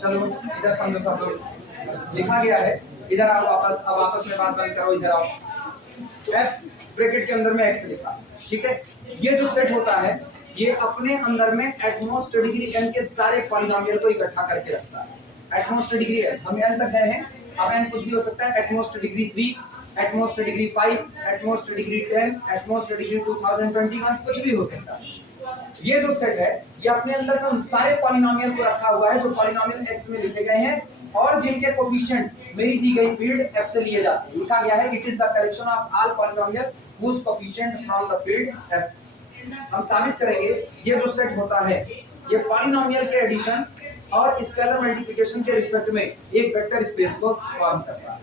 चलो इधर समझो सब लोग, लिखा गया है इधर आओ वापस, अब आपस में बात बंद करो, इधर आओ। एफ ब्रैकेट के अंदर में एक्स लिखा, ठीक है। ये जो सेट होता है ये अपने अंदर में एटमॉस्ट डिग्री n के सारे पॉलिनोमियल को इकट्ठा करके रखता है। एटमॉस्ट डिग्री n, हम n तक गए हैं, अब n कुछ भी हो सकता है। एटमॉस्ट डिग्री 3, एटमॉस्ट डिग्री 5, एटमॉस्ट डिग्री 10, एटमॉस्ट डिग्री 2021, कुछ भी हो सकता है। ये जो सेट है ये अपने अंदर में उन सारे पॉलिनोमियल को रखा हुआ है जो पॉलिनोमियल x में लिखे गए हैं और जिनके कोफिशिएंट मेरी दी गई फील्ड f से लिए जाते हैं। लिखा गया है it is the collection of all polynomial whose coefficient from the field f। हम साबित करेंगे ये जो सेट होता है ये पॉलिनोमियल के एडिशन और स्केलर मल्टीप्लिकेशन के रिस्पेक्ट में एक वेक्टर स्पेस को फॉर्म करता है।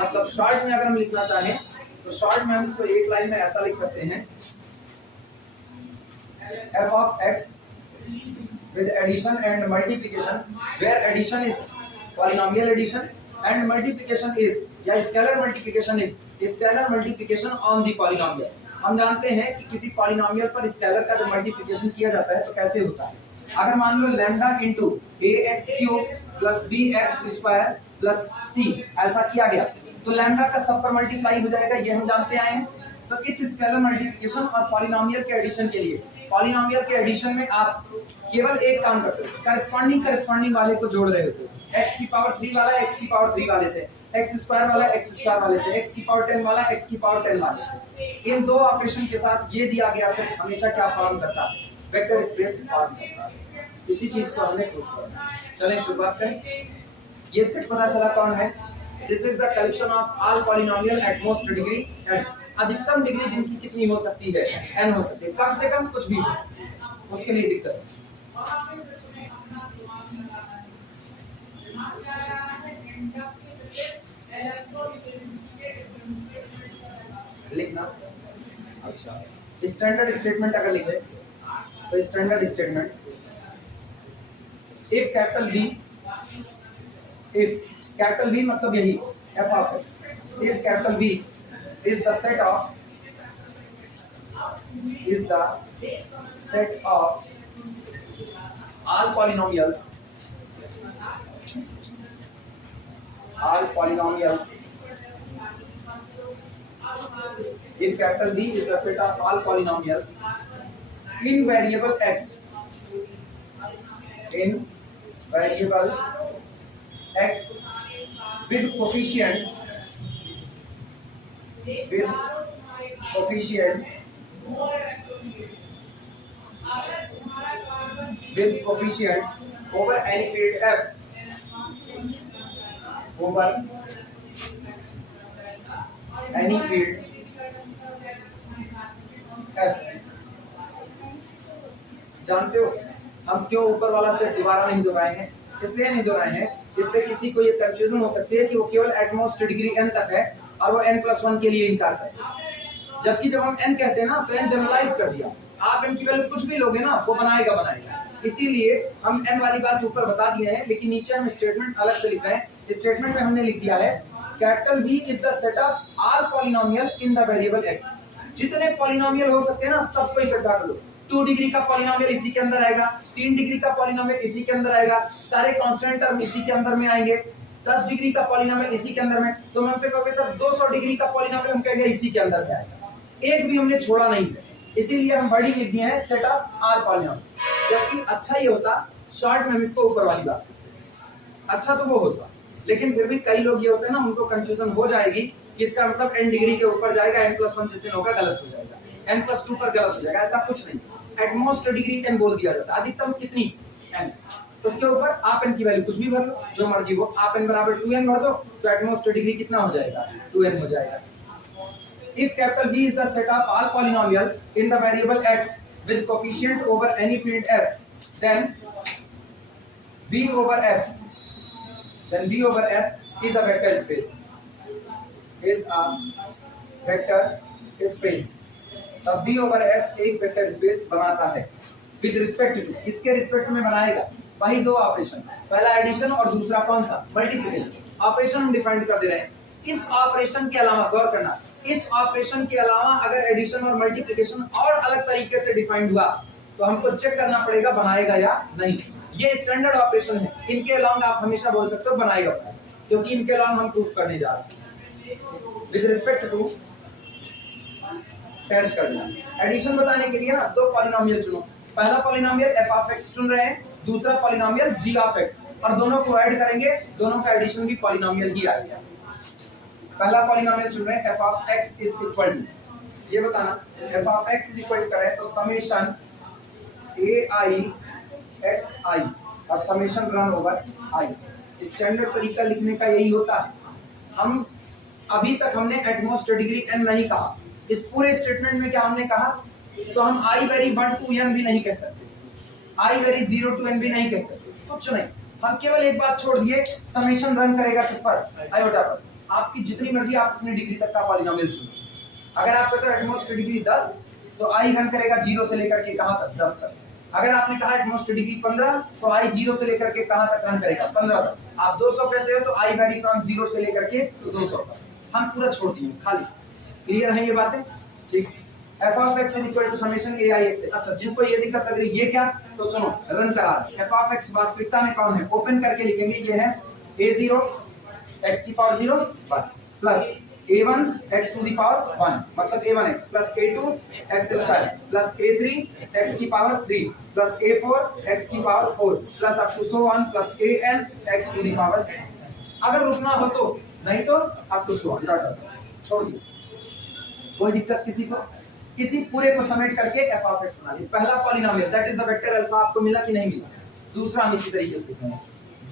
मतलब शॉर्ट में अगर हम लिखना चाहें तो शॉर्ट में हम इसको एक लाइन में ऐसा लिख सकते हैं, f of x with addition and multiplication where addition is polynomial addition and multiplication is या scalar multiplication is scalar multiplication on the polynomial। हम जानते हैं कि किसी पॉलिनोमियल पर स्केलर का जब मल्टीप्लिकेशन किया जाता है तो कैसे होता है। अगर मान लो lambda into ax³ plus bx² plus c ऐसा किया गया तो लैम्डा का सब पर मल्टीप्लाई हो जाएगा, ये हम जानते आए हैं। तो इस स्केलर मल्टीप्लिकेशन और पॉलिनोमियल के एडिशन के लिए, पॉलिनोमियल के एडिशन में आप केवल एक काम करते हो, करस्पॉन्डिंग वाले को जोड़ रहे हो। x की पावर 3 वाला x की पावर 3 वाले से, x² वाला x² वाले से, x की पावर 10 वाला x की पावर 10 वाले से। इन दो ऑपरेशन के साथ ये दिया गया सेट हमेशा क्या फॉर्म करता है, वेक्टर स्पेस फॉर्म करता है। इसी चीज को हमने प्रूव करना है। चलें शुरुआत करें। ये सेट पता चला कौन है, this is the collection of all polynomial at most degree n। अधिकतम डिग्री जिनकी कितनी हो सकती है, n हो सकती है, कम से कम कुछ भी हो सकती है, उसके लिए दिक्कत लिखना। अच्छा स्टैंडर्ड स्टेटमेंट अगर लिखे तो standard statement if capital B मतलब यही f of x, if capital B is the set of all polynomials if capital B is the set of all polynomials in variable x with coefficient over any field f, over any field f। जानते हो हम क्यों ऊपर वाला set दोबारा नहीं दोहराए हैं, इसलिए नहीं दोहराए हैं, इससे किसी को ये कंफ्यूजन हो सकती है कि वो केवल एटमॉस्ट डिग्री n तक है और वो n+1 के लिए इनकार करता है। जबकि जब हम n कहते हैं ना तो n जनरलाइज कर दिया, आप n की वैल्यू कुछ भी लोगे ना वो बनाएगा। इसीलिए हम n वाली बात ऊपर बता दिए हैं, लेकिन नीचे हम स्टेटमेंट अलग से लिख रहे हैं। स्टेटमेंट में हमने लिख दिया है capital B is the set of all polynomial in the variable x। जितने पॉलिनोमियल हो सकते हैं ना सबको इकट्ठा कर लो। 2 डिग्री का पॉलिनोमियल इसी के अंदर आएगा, 3 डिग्री का पॉलिनोमियल इसी के अंदर आएगा, सारे कांस्टेंट टर्म इसी के अंदर में आएंगे, 10 डिग्री का पॉलिनोमियल इसी के अंदर में। तो हम हमसे कहोगे सर 200 डिग्री का पॉलिनोमियल, हम कहेंगे इसी के अंदर में आएगा, एक भी हमने छोड़ा नहीं है। इसीलिए हम वर्डिंग लिख दिए हैं सेट ऑफ ऑल पॉलिनोमियल। जबकि अच्छा ये होता शॉर्ट में हम इसको ऊपर वाली बात, अच्छा तो वो होता, लेकिन फिर भी कई लोग ये होते हैं ना उनको कंफ्यूजन हो जाएगी कि इसका मतलब n डिग्री के ऊपर जाएगा, n+1 जिस दिन होगा गलत हो जाएगा, n+2 पर गलत हो जाएगा, ऐसा कुछ नहीं। एटमॉस्ट डिग्री n बोल दिया जाता है, अधिकतम कितनी n, उसके ऊपर आप n की वैल्यू कुछ भी भर लो जो मर्जी हो। आप n बराबर 2n भर दो तो एटमॉस्ट डिग्री कितना हो जाएगा, 2n हो जाएगा। If capital B is the set of all polynomial in the variable x with coefficient over any field f, then B over f is a vector space. तब B over f एक vector space बनाता है। With respect to, इसके respect में बनाएगा वही दो operation, पहला एडिशन और दूसरा कौन सा, मल्टीप्लिकेशन। ऑपरेशन हम डिफाइन कर दे रहे हैं। इस ऑपरेशन के अलावा गौर करना, इस ऑपरेशन के अलावा अगर एडिशन और मल्टीप्लिकेशन और अलग तरीके से डिफाइंड हुआ तो हमको चेक करना पड़ेगा बनाएगा या नहीं। ये स्टैंडर्ड ऑपरेशन है, इनके अलावा आप हमेशा बोल सकते हो बनाएगा, क्योंकि इनके अलावा हम प्रूफ करने जा रहे हैं विद रिस्पेक्ट टू टेस्ट करना। एडिशन बताने के लिए ना दो पॉलिनोमियल चुनो, पहला पॉलिनोमियल f ऑफ x चुन रहे हैं, दूसरा पॉलिनोमियल g ऑफ x, और दोनों को ऐड करेंगे, दोनों का एडिशन भी पॉलिनोमियल ही आएगा। पहला पॉलिनोमियल चुन रहे हैं f of x is equal to, ये बताना f of x is equal to करें तो समेशन ai xi और summation run over i। Standard तरीका लिखने का यही होता है। हम अभी तक हमने एटमॉस्फेयर डिग्री n नहीं कहा, इस पूरे स्टेटमेंट में क्या हमने कहा, तो हम i वेरी 1 टू n भी नहीं कह सकते, i वेरी 0 टू n भी नहीं कह सकते, कुछ नहीं। हम केवल एक बात छोड़ दिए, समेशन रन करेगा किस पर, आयोटा पर। आपकी जितनी मर्जी आप अपनी डिग्री तक का पॉलिनोमियल चुनो। अगर आप कहते हो एटमॉस्फेयर डिग्री 10 तो i रन करेगा 0 से लेकर के कहां तक, 10 तक। अगर आपने कहा एटमॉस्फेयर डिग्री 15 तो i 0 से लेकर के कहां तक रन करेगा, 15 तक। आप 200 कहते हो तो i वेरी फ्रॉम 0 से लेकर के 200 तक। हम पूरा छोड़ दिए खाली। क्लियर है ये बातें? ठीक। f of x is equal to summation a i x। अच्छा, जिनको ये दिक्कत लग रही है ये क्या, तो सुनो रन करा। f of x वास्तविकता में कौन है, ओपन करके लिखेंगे, ये है a0 x की power 0 1 plus a1 x to the power 1 मतलब a1x plus a2 x square plus a3 x की पावर 3 प्लस a4 x की power 4 plus up to so on plus an x to the power n। अगर रुकना हो तो, नहीं तो up to so on dot छोड़ दिए। कोई दिक्कत किसी को? इसी पूरे को समेट करके f ऑफ x बना लिया। पहला polynomial that is the vector alpha आपको मिला कि नहीं मिला। दूसरा हम इसी तरीके से लिखेंगे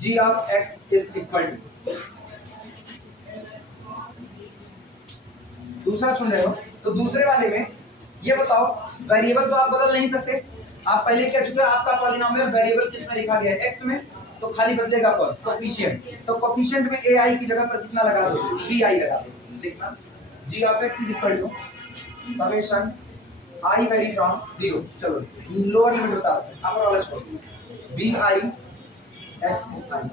g of x is equal to, दूसरा चुन रहे हो तो दूसरे वाले में ये बताओ, वेरिएबल तो आप बदल नहीं सकते, आप पहले कह चुके हो आपका पॉलिनोमियल वेरिएबल किस में लिखा गया है, x में, तो खाली बदलेगा कोएफिशिएंट। तो कोएफिशिएंट में ai की जगह पर कितना लगा दो, bi लगा दो। देखना g of x is equal to summation i vary from 0, चलो लोअर लिमिट बता दो, अपर वाला छोड़ दो, bi x i।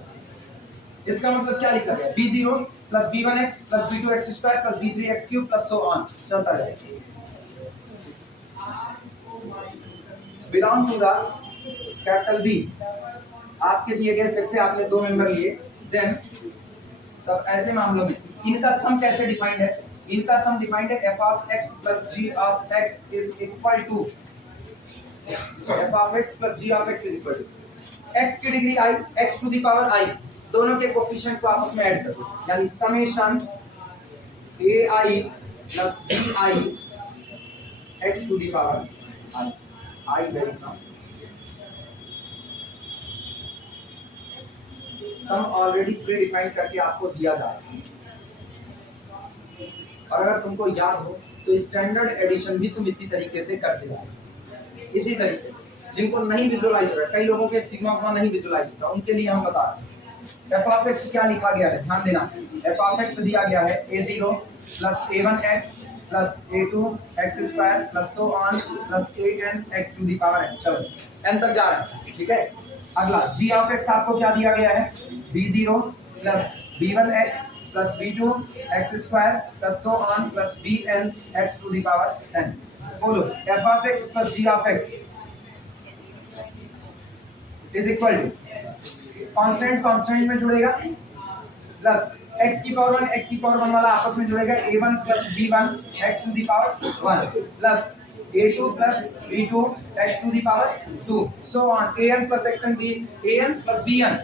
इसका मतलब क्या लिखा गया, b0 plus b1x plus b2x square plus b3x cube plus so on चलता जाएगा। Belong to the capital B, आपके दिए गए सेट से आपने दो मेंबर लिए, देन तब ऐसे मामलों में इनका सम कैसे डिफाइंड है, इनका सम डिफाइंड है f of x plus g of x is equal to, f of x plus g of x is equal to x की degree i, x to the power i, दोनों के coefficient को आपस में add कर दो, यानी summation ai plus bi x to the power i vary from. Sum already predefined करके आपको दिया जा रहा है, और अगर तुमको याद हो तो स्टैंडर्ड एडिशन भी तुम इसी तरीके से करते जाओ, इसी तरीके से। जिनको नहीं विजुअलाइज हो रहा, कई लोगों के सिग्मा को नहीं विजुअलाइज होता, उनके लिए हम बता रहे हैं। f ऑफ x क्या लिखा गया है, ध्यान देना, f ऑफ x दिया गया है a0 plus a1x plus a2 x square plus so on plus an x to the power n। चलो n तक जा रहे हैं, ठीक है। अगला g ऑफ x आपको क्या दिया गया है, b0 plus b1x plus b2 x square plus so on plus bn x to the power n। बोलो f of x plus g of x is equal to, constant constant में जुड़ेगा plus x की power 1 x की power 1 वाला आपस में जुड़ेगा a1 plus b1 x to the power 1 plus a2 plus b2 x to the power 2 so on an plus xn b an plus bn,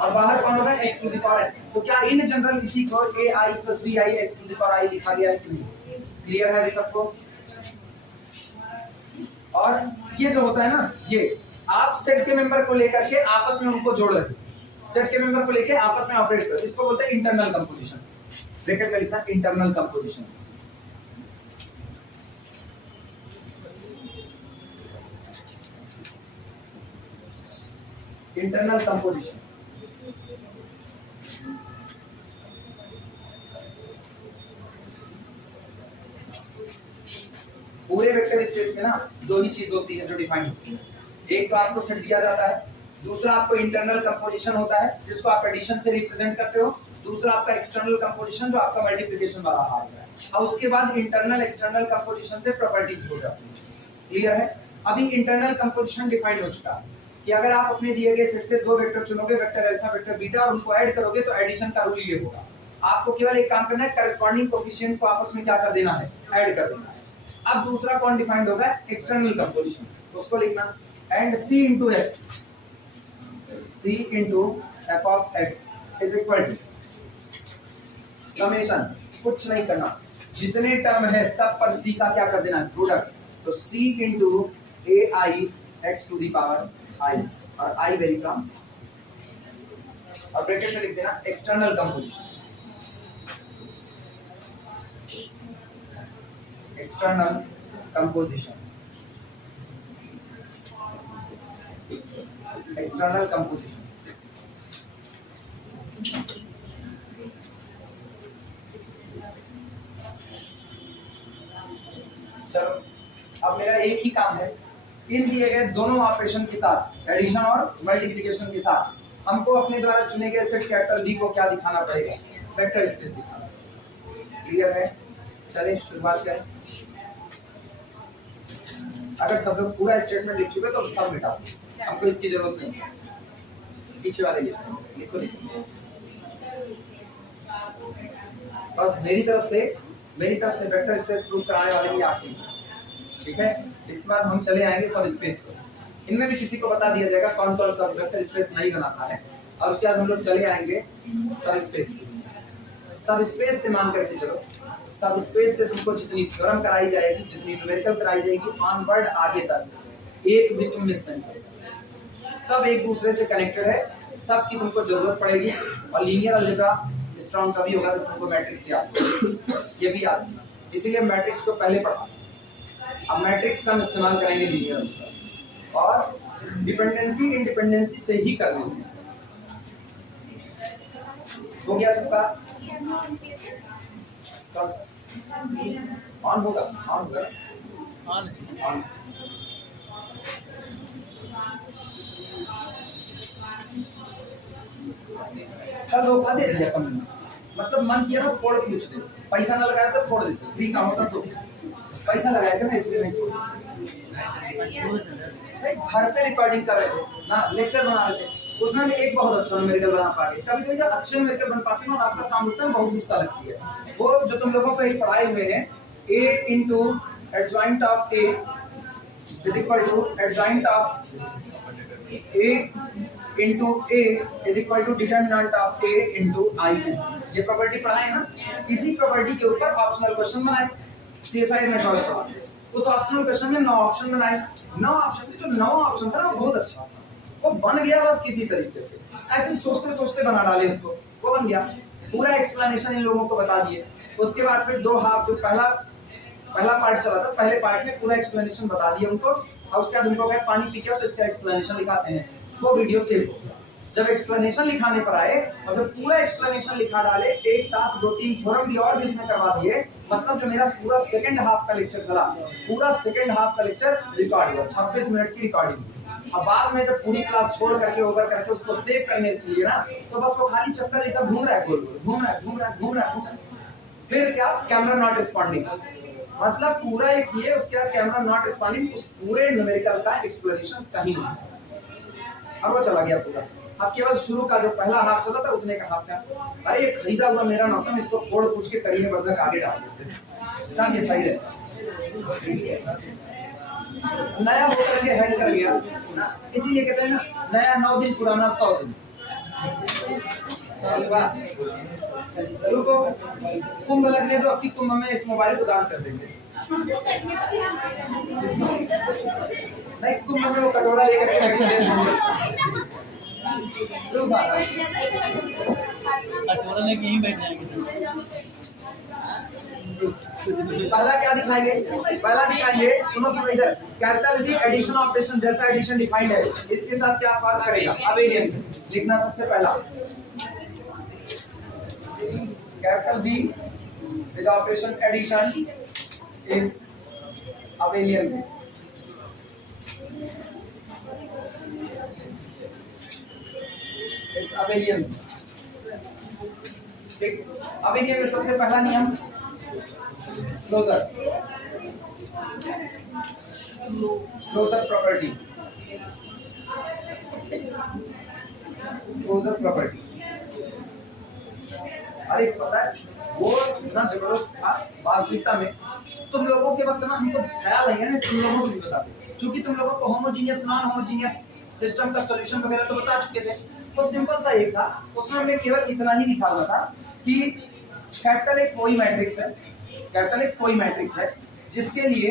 और बाहर कौन होगा x to the power n। तो क्या इन जनरल इसी को ai plus bi x to the power i लिखा गया है? क्लियर है सबको? और ये जो होता है ना, ये आप सेट के मेंबर को लेकर के आपस में उनको जोड़ रहे हो, सेट के मेंबर को लेके आपस में ऑपरेट करो, इसको बोलते हैं इंटरनल कंपोजिशन। ब्रैकेट में लिखना इंटरनल कंपोजिशन। इंटरनल कंपोजिशन पूरे वेक्टर स्पेस में ना दो ही चीज होती है जो डिफाइन होती है, एक तो आपको सेट दिया जाता है, दूसरा आपको इंटरनल कंपोजिशन होता है जिसको आप एडिशन से रिप्रेजेंट करते हो, दूसरा आपका एक्सटर्नल कंपोजिशन जो आपका मल्टीप्लिकेशन वाला हाल है, और उसके बाद इंटरनल एक्सटर्नल कंपोजिशन से प्रॉपर्टीज हो जाती है। क्लियर है? अभी इंटरनल कंपोजिशन डिफाइंड हो चुका है कि अगर आप अपने दिए गए सेट से दो वेक्टर चुनोगे, वेक्टर अल्फा वेक्टर बीटा, और उनको ऐड करोगे तो एडिशन का रूल ये होगा, आपको केवल एक काम करना है, करस्पॉन्डिंग कोएफिशिएंट को आपस में क्या कर देना है, ऐड कर देना है। अब दूसरा कौन डिफाइंड होगा, एक्सटर्नल कंपोजिशन, उसको लिखना and c into f of x is equal to summation, कुछ नहीं करना, जितने टर्म है सब पर c का क्या कर देना है, प्रोडक्ट, तो c into ai x to the power I, और I वेरी फ्रॉम, और ब्रैकेट में लिख देना external composition, external composition, external composition. चलो अब मेरा एक ही काम है, इन दिए गए दोनों ऑपरेशन के साथ, एडिशन और मल्टीप्लिकेशन के साथ, हमको अपने द्वारा चुने गए सेट कैपिटल B को क्या दिखाना पड़ेगा, वेक्टर स्पेस दिखाना। क्लियर है? चलिए शुरुआत करें। अगर सब लोग पूरा स्टेटमेंट लिख चुके तो सब मिटा दो, हमको इसकी जरूरत नहीं है, पीछे वाले लिखो लिखो। बस मेरी तरफ से वेक्टर स्पेस प्रूफ कराने वाले भी आप ही, ठीक है। इसके बाद हम चले आएंगे सब स्पेस को, इनमें भी किसी को बता दिया जाएगा कौन कौन सब वेक्टर स्पेस नहीं बनाता है, और उसके बाद हम लोग चले आएंगे सब स्पेस की। सब स्पेस से मान करके चलो, सब स्पेस से तुमको जितनी थ्योरम कराई जाएगी, जितनी न्यूमेरिकल कराई जाएगी, ऑनवर्ड आगे तक एक भी तुम मिस नहीं कर सकते, सब एक दूसरे से कनेक्टेड है, सब की तुमको जरूरत पड़ेगी। और लीनियर अलजेब्रा स्ट्रॉन्ग तभी होगा जब तुमको मैट्रिक्स याद हो, ये भी याद, इसीलिए मैट्रिक्स को पहले पढ़ा। अब मैट्रिक्स का हम इस्तेमाल करेंगे लीनियर अलजेब्रा, और डिपेंडेंसी इंडिपेंडेंसी से ही कर लेंगे। हो गया सबका? ऑन होगा, ऑन होगा, ऑन। कल धोखा दे दिया कम, मतलब मन किया ना फोड़ पूछ दे, पैसा ना लगाया तो फोड़ देते, फ्री काम होता तो पैसा लगाया था ना, इसलिए नहीं फोड़। घर पे रिकॉर्डिंग कर रहे थे ना, लेक्चर बना रहे थे, उसमें भी एक बहुत अच्छा न्यूमेरिकल बना पा रहे। कभी कभी जब अच्छे न्यूमेरिकल बन पाते हैं और आपका काम होता है, बहुत गुस्सा लगती है। वो जो तुम लोगों को एक पढ़ाए हुए हैं, a into adjoint of a is equal to adjoint of a into a is equal to determinant of a into I, ये प्रॉपर्टी पढ़ाए ना, इसी प्रॉपर्टी के ऊपर ऑप्शनल क्वेश्चन बनाए, CSI में पढ़ाते। उस ऑप्शनल क्वेश्चन में 9 ऑप्शन बनाए, 9 ऑप्शन में जो 9 ऑप्शन था ना बहुत अच्छा, वो बन गया बस किसी तरीके से, ऐसे सोचते सोचते बना डाले उसको, वो बन गया। पूरा एक्सप्लेनेशन इन लोगों को बता दिए। उसके बाद फिर 2 हाफ, जो पहला पार्ट चला था, पहले पार्ट में पूरा एक्सप्लेनेशन बता दिया उनको, और उसके बाद उनको कहा पानी पी के तो इसका एक्सप्लेनेशन लिखाते हैं, वो वीडियो सेव हो गया। जब एक्सप्लेनेशन लिखाने पर आए और जब पूरा एक्सप्लेनेशन लिखा डाले, एक साथ 2-3 थ्योरम भी और भी इसमें करवा दिए, मतलब जो मेरा पूरा सेकंड हाफ का लेक्चर चला, पूरा सेकंड हाफ का लेक्चर रिकॉर्ड हुआ, 26 मिनट की रिकॉर्डिंग। अब बाद में जब पूरी क्लास छोड़ करके ओवर करके उसको सेव करने के लिए ना, तो बस वो खाली चक्कर ऐसा घूम रहा है, घूम रहा है। फिर क्या, कैमरा नॉट रिस्पॉन्डिंग, मतलब पूरा एक ये, उसके बाद कैमरा नॉट रिस्पॉन्डिंग, उस पूरे न्यूमेरिकल का एक्सप्लेनेशन कहीं नहीं। अब वो चला गया पूरा। अब केवल शुरू का जो पहला हाफ चला था उतने का हाफ था। अरे खरीदा हुआ मेरा नौकम, इसको फोड़ पूछ के करिए वर्धक आगे डाल देते ताकि सही रहे। नया होकर के हैंग कर गया ना, इसीलिए कहते हैं ना, नया 9 दिन पुराना 100 दिन। रुको, कुंभ लगने दो, आपकी कुंभ में इस मोबाइल को दान कर देंगे। नहीं, कुंभ में वो कटोरा लेकर के कटोरा लेके यहीं बैठ जाएंगे। पहला क्या दिखाएंगे, सुनो इधर, कैपिटल जी एडिशन ऑपरेशन जैसा एडिशन डिफाइंड है, इसके साथ क्या फर्क करेगा, अबेलियन लिखना सबसे पहला। Capital B with operation addition is abelian. Abelian, ठीक। अबेलियन में सबसे पहला नियम closure, closure property, closure property. अरे पता है वो इतना जबरदस्त था वास्तविकता में, तुम लोगों के वक्त ना हमको ख्याल नहीं है ना, तुम लोगों को नहीं बताते, क्योंकि तुम लोगों को होमोजीनियस नॉन होमोजीनियस सिस्टम का सॉल्यूशन वगैरह तो बता चुके थे। तो सिंपल सा एक था, उसमें हमने केवल इतना ही लिखा हुआ था कि कैपिटल एक कोई मैट्रिक्स है, कैपिटल एक कोई मैट्रिक्स है जिसके लिए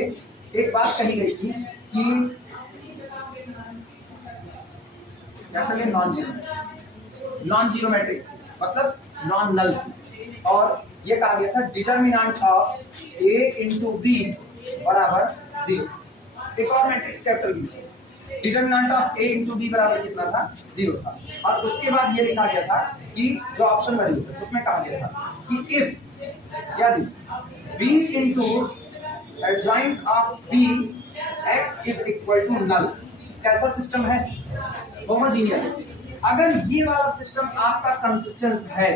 एक बात कही गई थी कि कैपिटल नॉन जीरो मैट्रिक्स मतलब नॉन नल, और ये कहा गया था determinant of A into B बराबर 0। एक और matrix capital B, determinant of A into B बराबर कितना था, 0 था। और उसके बाद ये लिखा गया था कि जो ऑप्शन वैल्यू था उसमें कहा गया था कि इफ यदि b into adjoint of b x is equal to null. कैसा सिस्टम है, होमोजीनियस। अगर ये वाला सिस्टम आपका कंसिस्टेंस है,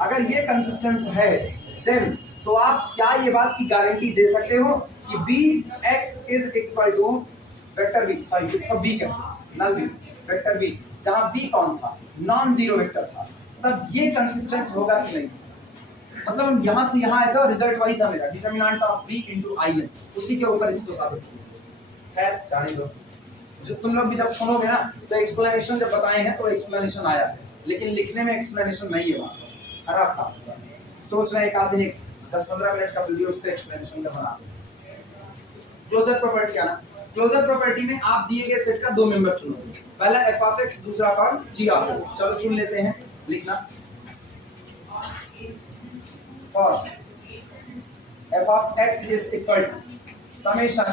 अगर ये कंसिस्टेंस है देन तो आप क्या ये बात की गारंटी दे सकते हो कि bx is equal to vector b, sorry इसका b क्या नल b, वेक्टर b, जहां b कौन था, नॉन जीरो वेक्टर था, तब ये कंसिस्टेंस होगा कि नहीं। मतलब हम यहां से यहां आए थे और रिजल्ट वही था मेरा, determinant of b into in, उसी के ऊपर इसको साबित किया। खैर जाने दो, जो तुम लोग भी जब सुनोगे ना तो एक्सप्लेनेशन जब बताए हैं तो एक्सप्लेनेशन आया है, लेकिन लिखने में एक्सप्लेनेशन नहीं है, वहां खराब था। सोच रहे हैं एक आध दिन 10-15 मिनट का वीडियो उस पे एक्सप्लेनेशन का बना। क्लोजर प्रॉपर्टी आना, क्लोजर प्रॉपर्टी में आप दिए गए सेट का दो मेंबर चुनोगे, पहला f ऑफ x, दूसरा कौन, g ऑफ x। चलो चुन लेते हैं, लिखना for f of x is equal to summation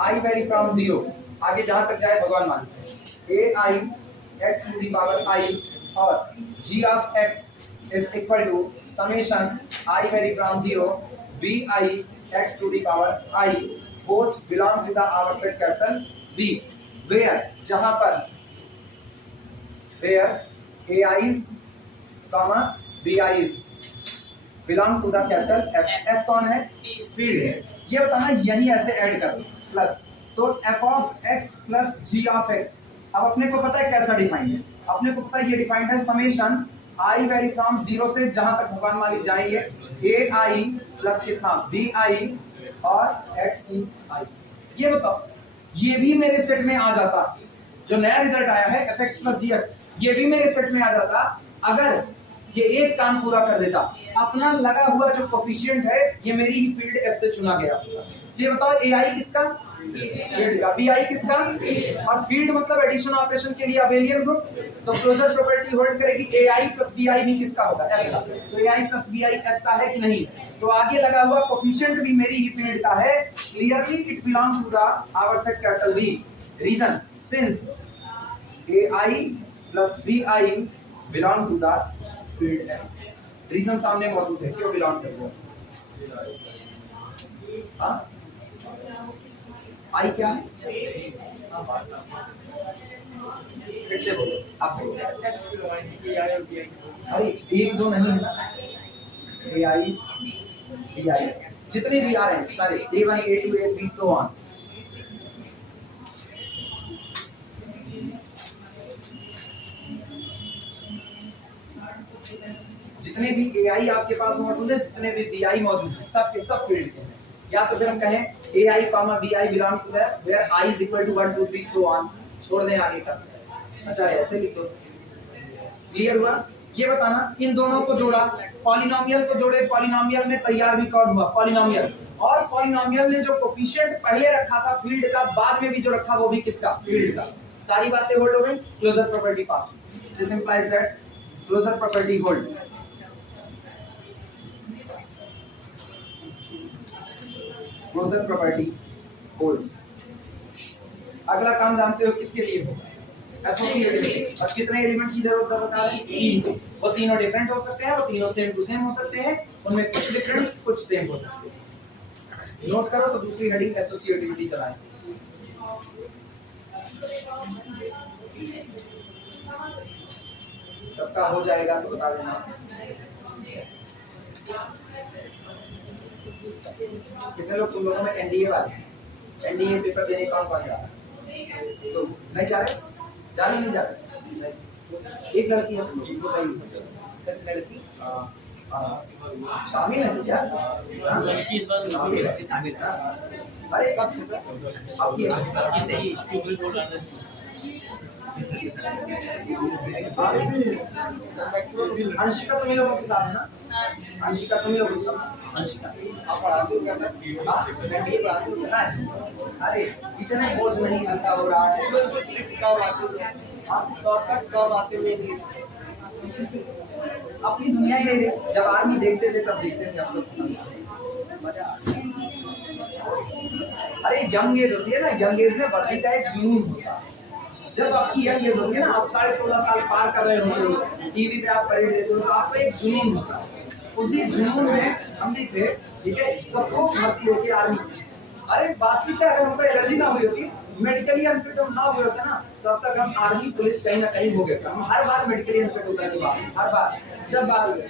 i vary from 0, आगे जहां तक जाए भगवान मालिक, a i x to the power i, और g of x is equal to summation i vary from 0 b i x to the power i, both belong to the our set capital B, where जहां पर where ai's comma bi's belong to the capital F। F कौन है, field है। ये बताना यही ऐसे add कर दो प्लस, तो f of x plus g of x। अब अपने को पता है कैसा डिफाइंड है, अपने को पता है ये डिफाइंड है समेशन i वेरी फ्रॉम 0 से जहां तक भगवान मालिक जाएंगे a i प्लस कितना b i और x ई आई। ये बताओ ये भी मेरे सेट में आ जाता, जो नया रिजल्ट आया है fx प्लस gx, ये भी मेरे सेट में आ जाता अगर ये एक काम पूरा कर देता। अपना लगा हुआ जो कोफिशिएंट है ये मेरी ही फील्ड f से चुना गया। ये बताओ ai किसका, फील्ड का, bi किसका, और फील्ड मतलब एडिशन ऑपरेशन के लिए अबेलियन ग्रुप, तो क्लोजर प्रॉपर्टी होल्ड करेगी ai प्लस bi भी किसका होगा, f का। तो ai प्लस bi f का है कि नहीं, तो आगे लगा हुआ कोफिशिएंट भी मेरी ही फील्ड का है। Clearly it belong to the our set capital B, reason since ai plus bi belong to the field F। Reason सामने मौजूद है, क्यों बिलोंग करते हो, हाँ आई क्या है, फिर से बोलो आप बोलो। अरे एक दो नहीं है ना, AIs BIs जितने भी आ रहे हैं सारे A1 A2 A3 so on, जितने भी AI आपके पास मौजूद है, जितने भी BI मौजूद है, सब के सब फील्ड के हैं। या तो फिर हम कहें AI, BI belong to the where I is equal to 1 2 3 so on, छोड़ दें आगे का। अच्छा ऐसे लिख दो, क्लियर हुआ। ये बताना इन दोनों को जोड़ा, पॉलिनोमियल को जोड़े, पॉलिनोमियल में तैयार भी कौन हुआ, पॉलिनोमियल, और पॉलिनोमियल ने जो कोफिशिएंट पहले रखा था फील्ड का, बाद में भी जो रखा वो भी किसका, फील्ड का। सारी बातें होल्ड हो गई, closure property pass. This implies that closure property hold. Closure property holds. अगला काम जानते हो किसके लिए होगा, एसोसिएटिव। और कितने एलिमेंट की जरूरत है बता रहे हैं, 3। वो तीनों डिफरेंट हो सकते हैं, वो तीनों सेम टू सेम हो सकते हैं, उनमें कुछ डिफरेंट कुछ सेम हो सकते हैं। नोट करो तो दूसरी हेडिंग एसोसिएटिविटी चलाएं। सबका हो जाएगा तो बता देना। कितने लोग तुम लोगों में एनडीए वाले हैं, एनडीए पेपर देने कौन कौन जा रहा है? तो नहीं जा रहे? जा रहे नहीं जा रहे? एक लड़की है लड़की शामिल है क्या? लड़की इस बार शामिल है। अरे कब आपकी किसे ही ट्यूबवेल बोल रहा था अंशिका तुम लोगों के साथ है ना? अंशिका तुम लोगों के साथ अंशिका आप पढ़ाते हो क्या? अरे इतना बोझ नहीं हल्का हो रहा है। अपनी दुनिया ही नहीं रही। जब आर्मी देखते थे तब देखते थे हम लोग। अरे यंग एज होती है ना, यंग एज में वर्दी का एक जुनून होता है। जब आपकी यंग एज होती है ना, आप 16.5 साल पार कर रहे होते हो, टीवी पे आप परेड देते हो, तो आपको एक जुनून होता है। उसी जुनून में हम भी थे, ठीक है? तो खूब भर्ती होती आर्मी। अरे वास्तविकता अगर हमको एलर्जी ना हुई होती, मेडिकली अनफिट हम ना हुए होते ना, तो अब तक हम आर्मी पुलिस कहीं ना कहीं हो गए। हम हर बार मेडिकली अनफिट होकर के बाद, हर बार जब बार हुए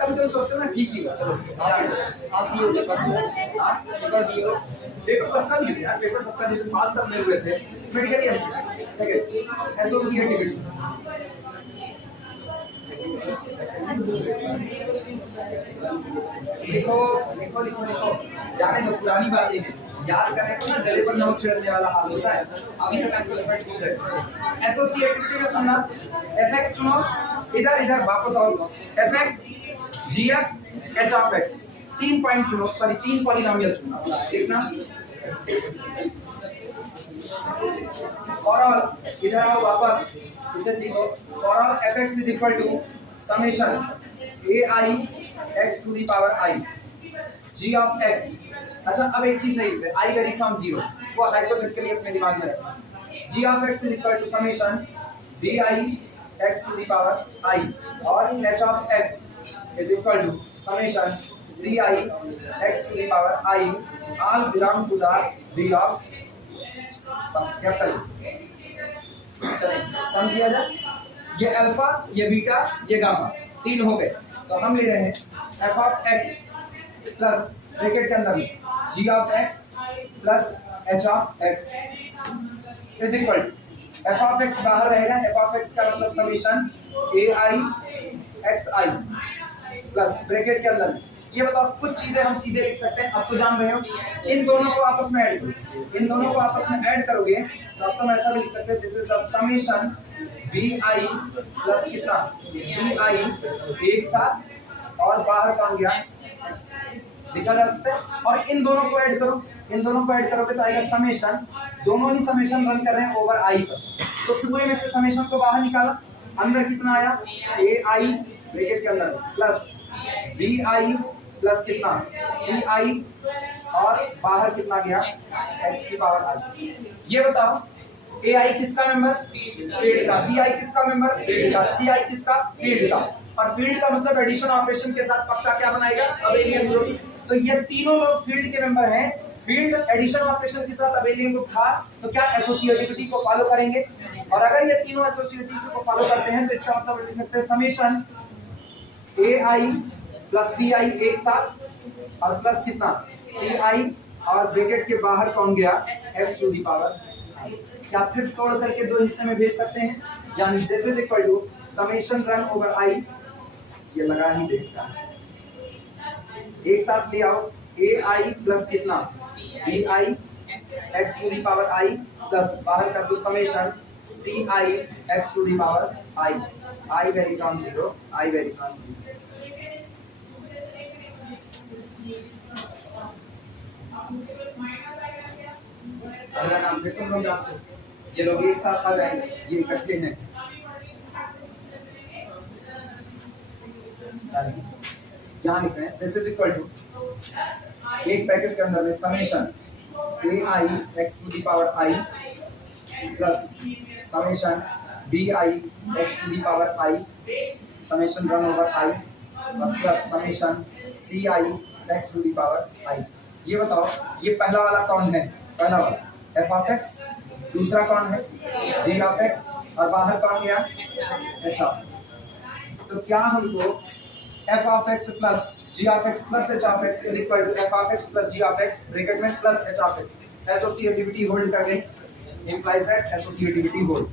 तब तो सोचते हो ना ठीक ही हुआ, चलो आप भी हो पेपर दिए हो। पेपर सबका दिए थे यार, पेपर सबका दिए थे, पास सब नहीं हुए थे। Medically unfit second associativity. लिखो लिखो लिखो लिखो, जाने दो पुरानी बातें हैं, याद करने को ना जले पर नमक छिड़कने वाला हाल होता है। अभी तक आपको रिफरेंस मिल रहा है। एसोसिएटिविटी में सुनना, fx चुनो, इधर इधर वापस आओ, fx gx h of x, 3 point चुनो, सॉरी 3 पॉलिनोमियल चुनना। देखना फॉर ऑल, इधर आओ वापस, इसे सीखो। For all fx is equal to summation ai x to the power I g of x। अच्छा अब एक चीज नहीं है, I वेरी फ्रॉम 0, वो हाइपोथेटिकली अपने दिमाग में रखना। g of x is equal to summation bi x to the power I और h of x is equal to summation ci x to the power I, all belong to the z of, बस capital. चलिए sum किया जाए, ये alpha, ये beta, ये gamma, 3 हो गए। तो हम ले रहे हैं f of x plus bracket के अंदर g of x plus h of x is equal to, f of x बाहर रहेगा, f of x का मतलब summation ai xi plus bracket के अंदर। ये बताओ कुछ चीजें हम सीधे लिख सकते हैं, अब तो जान रहे हो। इन दोनों को आपस में ऐड करो, इन दोनों को आपस में ऐड करोगे तो अब तुम ऐसा भी लिख सकते हैं, this is the summation bi plus कितना ci एक साथ और बाहर कौन गया लिखा जा सकता है। और इन दोनों को ऐड करो, इन दोनों को ऐड करोगे तो आएगा समेशन, दोनों ही समेशन रन कर रहे हैं ओवर i पर। तो पूरे में से समेशन को बाहर निकाला, अंदर कितना आया ai ब्रैकेट के अंदर प्लस bi प्लस कितना ci और बाहर कितना गया x की पावर i। ये बताओ ai किसका मेंबर? फील्ड का। bi किसका मेंबर? फील्ड का। ci किसका? फील्ड का। और फील्ड का मतलब एडिशन ऑपरेशन के साथ पक्का क्या बनाएगा? Abelian group. तो ये तीनों लोग फील्ड के मेंबर हैं। फील्ड एडिशन ऑपरेशन के साथ अबेलियन ग्रुप था, तो क्या एसोसिएटिविटी को फॉलो करेंगे? और अगर ये तीनों एसोसिएटिविटी को फॉलो करते हैं तो इसका मतलब लिख सकते हैं समेशन ai प्लस bi एक साथ और प्लस कितना ci और ब्रैकेट के बाहर कौन गया x टू द पावर। क्या फिर तोड़ करके दो हिस्से में भेज सकते हैं, यानी this is equal to summation run over i, ये लगा ही देखता है। एक साथ ले आओ ai प्लस कितना bi x to the power i plus बाहर कर दो summation ci x to the power i vary from 0, i vary from 0। अगला नाम फिर तुम लोग जानते हो, ये लोग एक साथ आ जाएंगे, ये इकट्ठे हैं। यहाँ लिख रहे हैं दिस इज इक्वल टू एक पैकेज के अंदर में summation ai x to the power i plus summation bi x to the power i summation run over i और plus summation ci x to the power i। ये बताओ ये पहला वाला कौन है? पहला वाला f of x, दूसरा कौन है g of x और बाहर कौन गया h of x। तो क्या हमको f of x plus g g of x plus h of x is equal to f of x plus g of x bracket में plus h of x. Associativity hold कर गई, implies that associativity hold.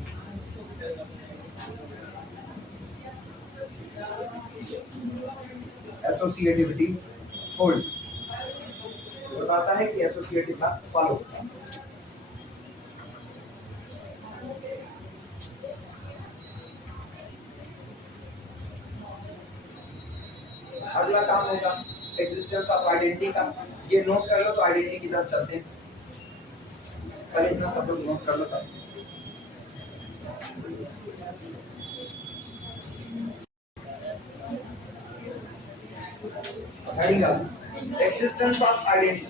Associativity holds. बताता है कि associative का follow होता है. अगला काम होगा एग्जिस्टेंस ऑफ आइडेंटिटी का. ये नोट कर लो तो आइडेंटिटी की तरफ चलते हैं. पहले इतना सब लोग नोट कर लो तब. हेडिंग अब एग्जिस्टेंस ऑफ आइडेंटिटी,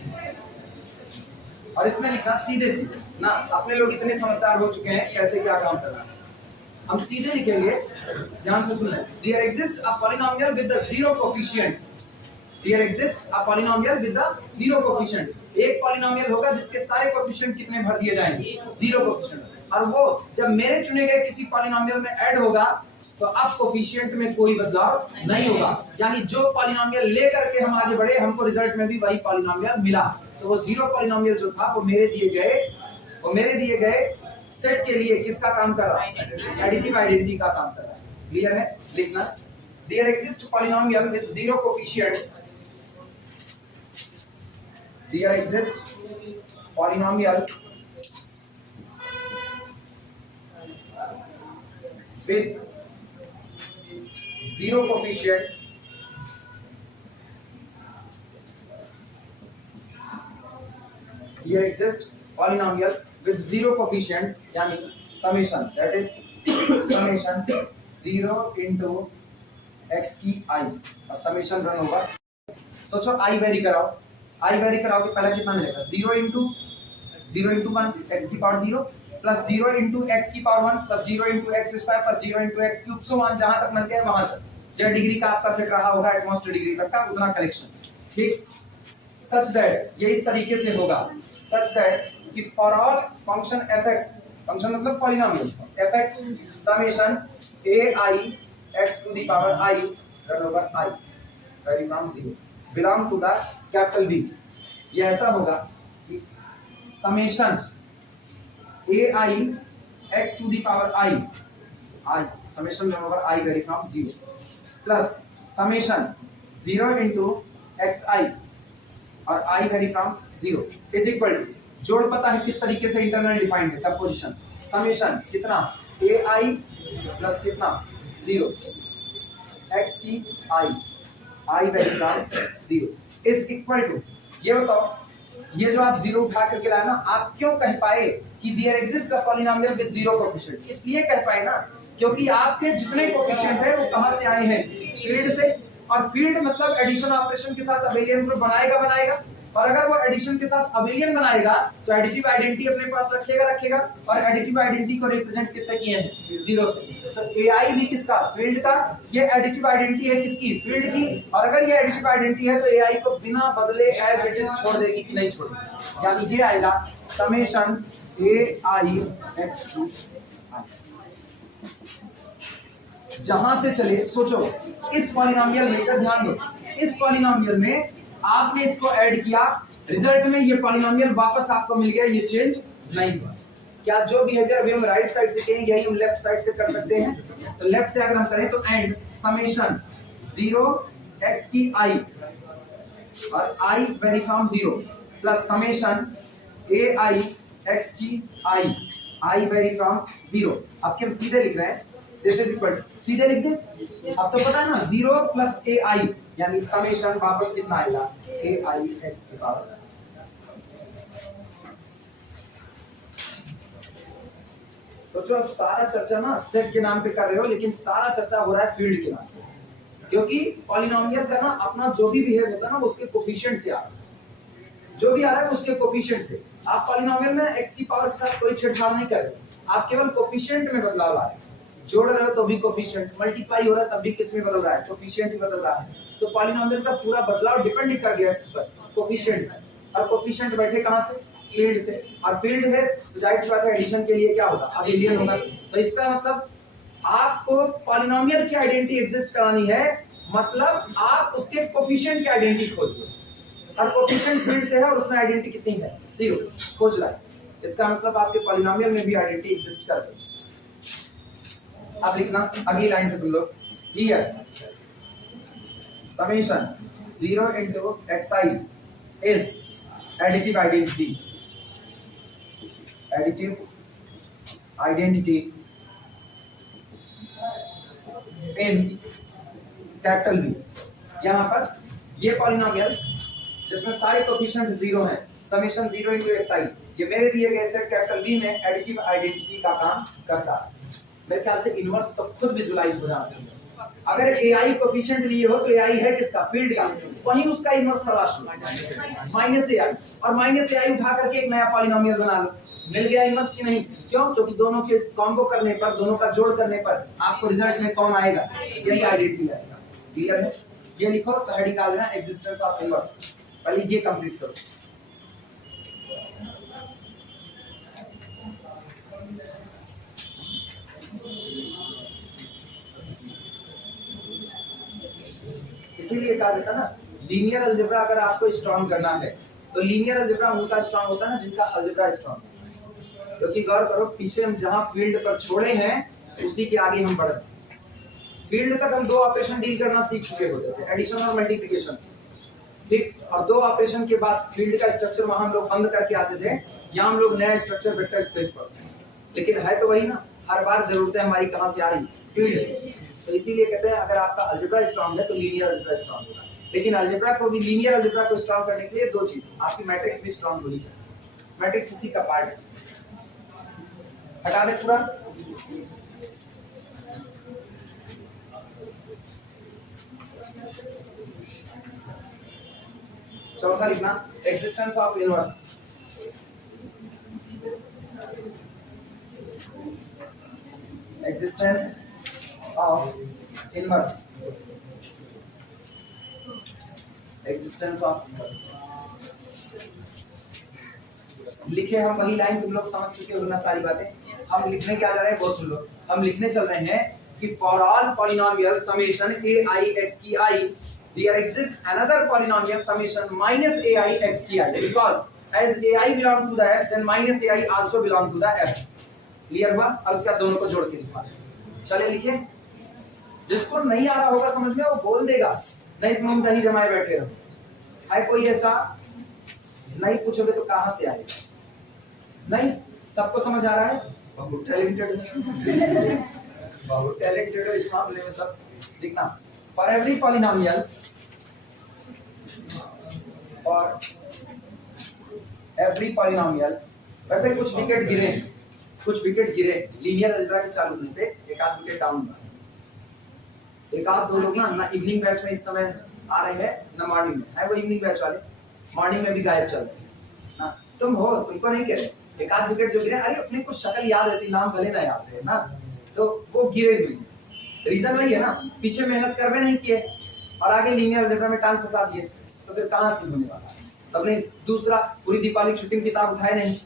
और इसमें लिखना सीधे सीधे ना. अपने लोग इतने समझदार हो चुके हैं कैसे क्या काम करना है. हम सीधे लिखेंगे, ध्यान से सुन लें. There exists a polynomial with the zero coefficient. There exists a polynomial with the zero coefficient. एक पॉलिनोमियल होगा जिसके सारे कोएफिशिएंट कितने भर दिए जाएंगे, जीरो कोएफिशिएंट. और वो जब मेरे चुने गए किसी पॉलिनोमियल में ऐड होगा तो अब कोएफिशिएंट में कोई बदलाव नहीं होगा. यानी जो पॉलिनोमियल लेकर के हम आगे बढ़े, हमको रिजल्ट में भी वही पॉलिनोमियल मिला. तो वो जीरो पॉलिनोमियल जो था वो मेरे दिए गए सेट के लिए किसका काम कर रहा है, एडिटिव आइडेंटिटी का काम कर रहा है. क्लियर है? लिखना. There exist polynomial with zero coefficients. There exist polynomial with zero coefficient here exists polynomial with zero coefficient, यानी summation, that is summation 0 into x की i, और summation रन होगा. सोचो i वेरी कराओ तो पहला कितना मिलेगा, 0 into 1 x की पावर 0 प्लस 0 into x की power 1 plus 0 into x square plus 0 into x cube. So one जहां तक मिलते हैं वहां तक z डिग्री का आपका सेट रहा होगा, एटमॉस्ट डिग्री तक का उतना कलेक्शन. ठीक. सच दैट ये इस तरीके से होगा, such that कि for all function fx, function मतलब polynomial fx summation ai x to the power I run over I vary from 0 belong to the capital V. ये ऐसा होगा कि summation ai x to the power I summation run over I vary from 0 plus summation 0 into xi और I vary from 0 is equal to, जोड़ पता है किस तरीके से इंटरनल डिफाइंड है, कंपोजिशन समेशन कितना ai प्लस कितना 0 x की I vary from 0 is equal to. ये बताओ, ये जो आप 0 उठा करके लाए ना, आप क्यों कह पाए कि there exist a polynomial with zero coefficient? इसलिए कह पाए ना क्योंकि आपके जितने कोएफिशिएंट है वो कहां से आए हैं, फील्ड से. और फील्ड मतलब एडिशन ऑपरेशन के साथ अबेलियन ग्रुप बनाएगा. और अगर वो एडिशन के साथ अबेलियन बनाएगा तो एडिटिव आइडेंटिटी अपने पास रखेगा. और एडिटिव आइडेंटिटी को रिप्रेजेंट किससे किए हैं, 0 से. तो ai भी किसका, फील्ड का. ये एडिटिव आइडेंटिटी है किसकी, फील्ड की. और अगर ये एडिटिव आइडेंटिटी है तो ai को बिना बदले एज इट इज छोड़ देगी कि नहीं छोड़ेगी. यानी ये आएगा summation ai x to I. जहां से चले, सोचो इस पॉलिनोमियल में, ध्यान दो, इस पॉलिनोमियल में आपने इसको ऐड किया, रिजल्ट में ये पॉलिनोमियल वापस आपको मिल गया, ये चेंज नहीं हुआ. क्या जो बिहेवियर अभी हम राइट साइड से करें यही हम लेफ्ट साइड से कर सकते हैं? तो लेफ्ट से अगर हम करें तो एंड समेशन 0 x की I और I vary from 0 plus summation ai x की I वेरी फ्रॉम 0. अब हम सीधे लिख रहे हैं, दिस इज इक्वल, सीधे लिख दे. अब तो पता है ना 0 प्लस ai यानी समेशन वापस कितना आएगा, ai x की पावर. सोचो अब सारा चर्चा ना सेट के नाम पे कर रहे हो, लेकिन सारा चर्चा हो रहा है फील्ड के नाम पे. क्योंकि पॉलिनोमियल का ना अपना जो भी बिहेव होता है ना उसके कोफिशिएंट से आ रहा है, जो भी आ रहा है उसके कोफिशिएंट से. आप पॉलिनोमियल में x की पावर के साथ कोई छेड़छाड़ नहीं कर रहे, आप केवल कोफिशिएंट में बदलाव ला रहे हैं. जोड़ रहे हो तो भी कोफिशिएंट, मल्टीप्लाई हो रहा है तब भी किसमें बदल रहा है, कोफिशिएंट ही बदल रहा है. तो पॉलिनोमियल का पूरा बदलाव डिपेंड ही कर गया इस पर, कोफिशिएंट. और कोफिशिएंट बैठे कहां से, फील्ड से. और फील्ड है तो जाहिर सी बात है एडिशन के लिए क्या होगा, अबेलियन होगा. तो इसका मतलब आपको पॉलिनोमियल की आइडेंटिटी एग्जिस्ट करानी है मतलब आप उसके कोफिशिएंट की आइडेंटिटी खोज लो। और कोफिशिएंट फील्ड से है और उसमें आइडेंटिटी कितनी है 0, खोज लाए। इसका मतलब आपके पॉलिनोमियल में भी आइडेंटिटी एग्जिस्ट कर रही है। अब लिखना अगली लाइन से तुम लोग, here summation 0 into xi is additive identity in capital V। यहाँ पर ये पॉलिनोमियल जिसमें सारे कोफिशिएंट 0 हैं, समेशन 0 into xi, ये मेरे दिए गए सेट कैपिटल V में एडिटिव आइडेंटिटी का काम करता है। मेरे ख्याल से इनवर्स तो खुद विजुलाइज हो जाना चाहिए। अगर ai कोफिशिएंट लिए हो तो ai है किसका, फील्ड का, वहीं उसका इनवर्स तलाश लो -ai, और -ai उठा करके एक नया पॉलिनोमियल बना लो। मिल गया इनवर्स की नहीं? क्यों? क्योंकि दोनों के कॉम्बो करने पर, दोनों का जोड़ करने पर आपको रिजल्ट में कौन आएगा, यही आइडेंटिटी आएगा। क्लियर है? ये लिखो तो हेड निकाल देना एग्जिस्टेंस ऑफ इनवर्स। पहले ये कंप्लीट करो। इसीलिए कहा जाता है ना, लीनियर अलजेब्रा अगर आपको स्ट्रॉन्ग करना है तो लीनियर अलजेब्रा उनका स्ट्रॉन्ग होता है ना जिनका अलजेब्रा स्ट्रॉन्ग है। क्योंकि गौर करो, पीछे हम जहां फील्ड पर छोड़े हैं उसी के आगे हम बढ़ रहे हैं। फील्ड तक हम 2 ऑपरेशन डील करना सीख चुके होते थे, एडिशन और मल्टीप्लिकेशन, ठीक, और 2 ऑपरेशन के बाद फील्ड का स्ट्रक्चर वहां हम लोग बंद करके आते थे, यहाँ हम लोग नया स्ट्रक्चर वेक्टर स्पेस पढ़ते हैं। लेकिन है तो वही ना, हर बार जरूरतें हमारी कहां से आ रही, फील्ड से। तो इसीलिए कहते हैं अगर आपका अलजेब्रा स्ट्रॉन्ग है तो लीनियर अलजेब्रा स्ट्रॉन्ग होगा। लेकिन अलजेब्रा को भी, लीनियर अलजेब्रा को स्ट्रॉन्ग करने के लिए 2 चीज, आपकी मैट्रिक्स भी स्ट्रॉन्ग होनी चाहिए। मैट्रिक्स इसी का पार्ट है। हटा दे पूरा। चौथा लिखना existence of inverse. Existence of inverse, existence of inverse. लिखे हम वही लाइन, तुम लोग समझ चुके हो ना सारी बातें। हम लिखने क्या जा रहे हैं वो सुन लो। हम लिखने चल रहे हैं कि for all polynomial summation ai x की i there exists another polynomial summation minus ai x की i, because as ai belong to the f then minus ai also belong to the f। Clear हुआ? और उसका दोनों को जोड़ के लिखा। चले लिखे। जिसको नहीं आ रहा होगा समझ में वो बोल देगा, नहीं तो हम दही जमाए बैठे रहो। है कोई ऐसा? नहीं पूछोगे तो कहां से आएगा? नहीं, सबको समझ आ रहा है? बहुत टैलेंटेड है, बहुत टैलेंटेड है इस मामले में। सब देखना, for every polynomial, for every polynomial, वैसे कुछ विकेट गिरे, कुछ विकेट गिरे लीनियर अलजेब्रा के चालू होने पे, एक आध विकेट डाउन हुआ। एक आध 2 लोग ना इवनिंग बैच में इस समय आ रहे हैं, ना मॉर्निंग में है। वो इवनिंग बैच वाले मॉर्निंग में भी गायब चल रहे हैं ना। तुम हो, तुमको नहीं कह रहे। एक आध विकेट जो गिरे, अरे अपने को शक्ल याद रहती, नाम भले ना याद रहे ना, तो वो गिरे हुए। रीजन वही है ना, पीछे मेहनत करवे नहीं किए और आगे लीनियर अलजेब्रा में टांग फंसा दिए, तो फिर कहां से होने वाला। तब नहीं, दूसरा पूरी दीपावली छुट्टी की किताब उठाए नहीं,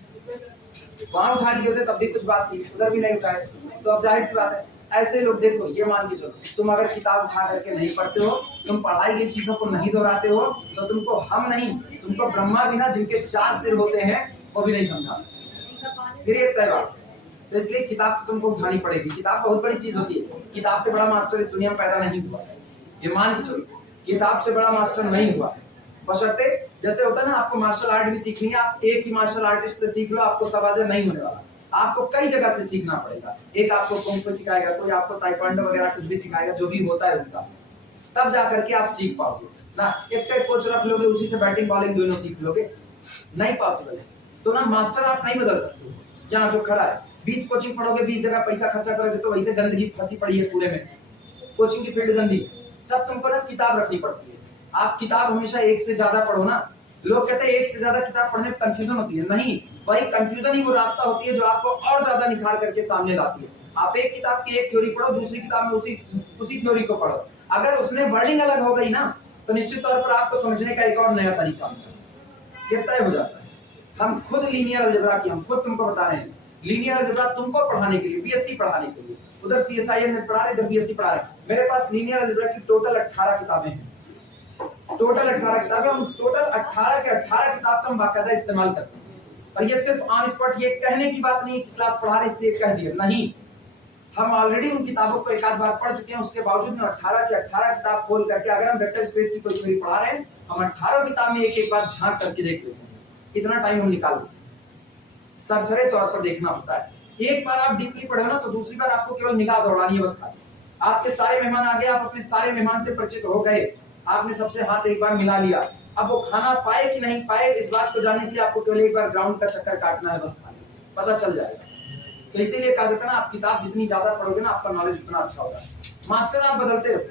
वहां उठा लिए होते तब भी कुछ बात थी, उधर भी नहीं उठाए, तो अब जाहिर सी बात है। ऐसे लोग देखो, ये मान के चलो, तुम अगर किताब उठा करके नहीं पढ़ते हो, तुम पढ़ाई की चीजों को नहीं दोहराते हो, तो तुमको हम नहीं, तुमको ब्रह्मा भी ना, जिनके 4 सिर होते हैं, वो भी नहीं समझा सकते। फिर एक तय बात, तो इसलिए किताब तो तुमको उठानी पड़ेगी। किताब बहुत बड़ी चीज होती है। किताब से बड़ा मास्टर इस दुनिया में पैदा नहीं हुआ, ये मान के चलो। किताब से बड़ा मास्टर नहीं हुआ, बशर्ते जैसे होता है ना, आपको मार्शल आर्ट भी सीखनी है, आप एक ही मार्शल आर्टिस्ट से सीख लो, आपको सवाजा नहीं होने वाला। आपको कई जगह से सीखना पड़ेगा। एक आपको कुंग सिखाएगा, कोई आपको ताइक्वांडो वगैरह कुछ भी सिखाएगा, जो भी होता है उनका, तब जा करके आप सीख पाओगे ना। एक कोच रख लोगे, उसी से बैटिंग बॉलिंग दोनों सीख लोगे, नहीं पॉसिबल है। तो ना मास्टर आप नहीं बदल सकते। यहाँ जो खड़ा है, 20 कोचिंग पढ़ोगे, 20 जगह पैसा खर्चा करोगे, तो वैसे गंदगी फंसी पड़ी है पूरे में, कोचिंग की फील्ड गंदी। तब तुमको ना किताब रखनी पड़ती है। आप किताब हमेशा एक से ज्यादा पढ़ो ना। लोग कहते हैं एक से ज्यादा किताब पढ़ने में कंफ्यूजन होती है, नहीं, वही कंफ्यूजन ही वो रास्ता होती है जो आपको और ज्यादा निखार करके सामने लाती है। आप एक किताब की एक थ्योरी पढ़ो, दूसरी किताब में उसी थ्योरी को पढ़ो, अगर उसमें वर्डिंग अलग हो गई ना, तो निश्चित तौर पर आपको समझने का एक और नया तरीका ये तय हो जाता है। हम खुद लीनियर अलजेब्रा की, हम खुद तुमको बता रहे हैं, लीनियर अलजेब्रा तुमको पढ़ाने के लिए, बीएससी पढ़ाने के लिए उधर CSIR में पढ़ा रहे, इधर BSc पढ़ा रहे। मेरे पास लीनियर अलजेब्रा की टोटल 18 किताबें हैं, टोटल 18 किताबें। हम टोटल 18 के 18 किताब का हम बाकायदा इस्तेमाल करते हैं। और ये सिर्फ ऑन स्पॉट ये कहने की बात नहीं कि क्लास पढ़ा रहे इसलिए कह दिया, नहीं, हम ऑलरेडी उन किताबों को एक आध बार पढ़ चुके हैं। उसके बावजूद में 18 के 18 किताब खोल करके अगर हम वेक्टर स्पेस की कोई थ्योरी पढ़ा रहे हैं, हम 18 किताब में एक एक बार झांक करके देख लेते हैं। इतना टाइम हम निकाल लेते हैं, सरसरे तौर पर देखना होता है। एक बार आप डीपली पढ़ो ना, तो दूसरी बार आपको केवल निगाह दौड़ानी है बस खाली। आपके सारे मेहमान आ गए, आप अपने सारे मेहमान से परिचित हो गए, आपने सबसे हाथ एक बार मिला लिया। अब वो खाना पाए कि नहीं पाए, इस बात को जानने के लिए आपको केवल एक बार ग्राउंड का चक्कर काटना है, बस खाली पता चल जाएगा। तो इसीलिए कहा जाता है ना, आप किताब जितनी ज्यादा पढ़ोगे ना, आपका नॉलेज उतना अच्छा होगा। मास्टर आप बदलते रहो,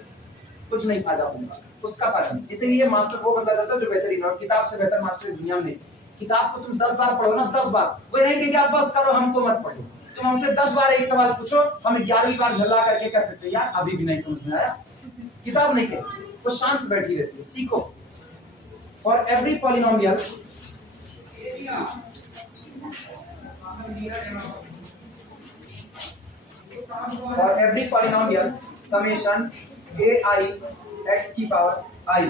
कुछ नहीं फायदा होगा, उसका फायदा नहीं। इसीलिए मास्टर वो बदला जाता है जो बेहतरीन है, और किताब से बेहतर मास्टर दुनिया में नहीं। किताब को तुम 10 बार पढ़ो ना, 10 बार, वो नहीं कि आप बस करो हमको मत पढ़ो। तुम हमसे 10 बार एक सवाल पूछो, हम 11वीं बार झल्ला करके कह सकते हैं यार अभी भी नहीं समझ में आया। किताब नहीं कहती, वो शांत बैठी रहती है। सीखो। For every polynomial summation ai x की power I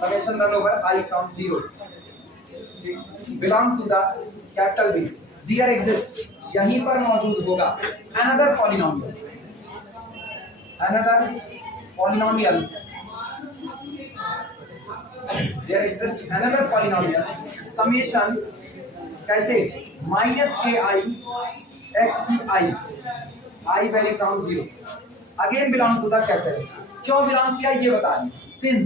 summation run over I from 0 belong to the capital B, there exists, यहीं पर मौजूद होगा another polynomial there exists another polynomial summation कैसे -ai x की I value from 0 again belong to the capital. क्यों belong किया ये बता रहे, since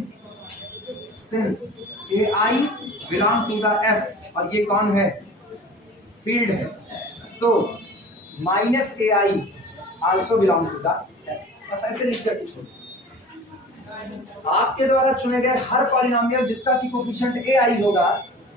ai belong to the f, और ये कौन है, फील्ड है, so -ai also belong to the f। बस ऐसे लिख करके छोड़। आपके द्वारा चुने गए हर पॉलिनोमियल जिसका की कोफिशिएंट ai होगा,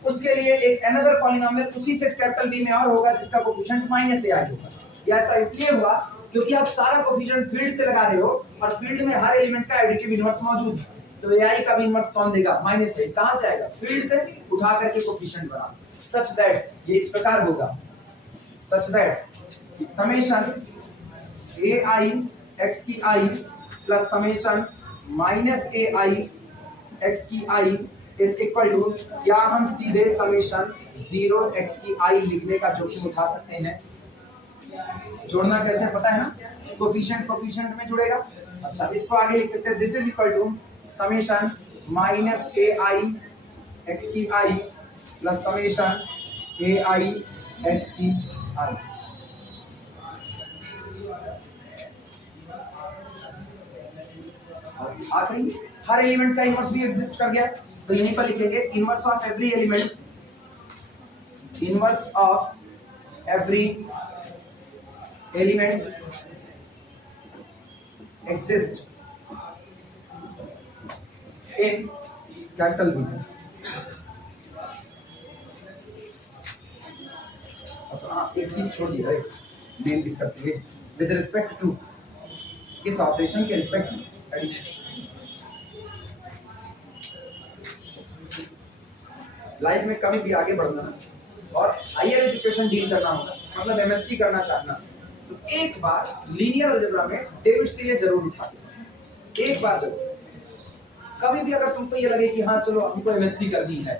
उसके लिए एक अनदर पॉलिनोमियल उसी सेट कैपिटल B में और होगा जिसका कोफिशिएंट -ai होगा। ये ऐसा इसलिए हुआ क्योंकि आप सारा कोफिशिएंट फील्ड से लगा रहे हो, और फील्ड में हर एलिमेंट का एडिटिव इनवर्स मौजूद है। तो ai का भी इनवर्स कौन देगा, -a। कहां से आएगा, फील्ड से उठा करके कोफिशिएंट बना। सच दैट ये इस प्रकार होगा, such that summation ai x की I plus summation -ai x की I इज इक्वल टू, क्या हम सीधे समेशन 0 x की I लिखने का जोखिम उठा सकते हैं। जोड़ना कैसे पता है ना, कोफिशिएंट में जुड़ेगा। अच्छा, इसको आगे लिख सकते हैं, this is equal to summation -ai x की I plus summation ai x की I। आखिरी हर एलिमेंट का इनवर्स भी एग्जिस्ट कर गया, तो यहीं पर लिखेंगे inverse of every element, inverse of every element exist in capital B। अच्छा हाँ, एक चीज छोड़ दी है, मेन दिक्कत ये विद रिस्पेक्ट टू किस ऑपरेशन के रिस्पेक्ट में एडिशन। लाइफ में कभी भी आगे बढ़ना और हायर एजुकेशन डील करना होगा, मतलब एमएससी करना चाहना, तो एक बार लीनियर अलजेब्रा में डेविड सीले जरूर उठा दो, एक बार जरूर। कभी भी अगर तुमको ये लगे कि हाँ चलो हमको एमएससी करनी है,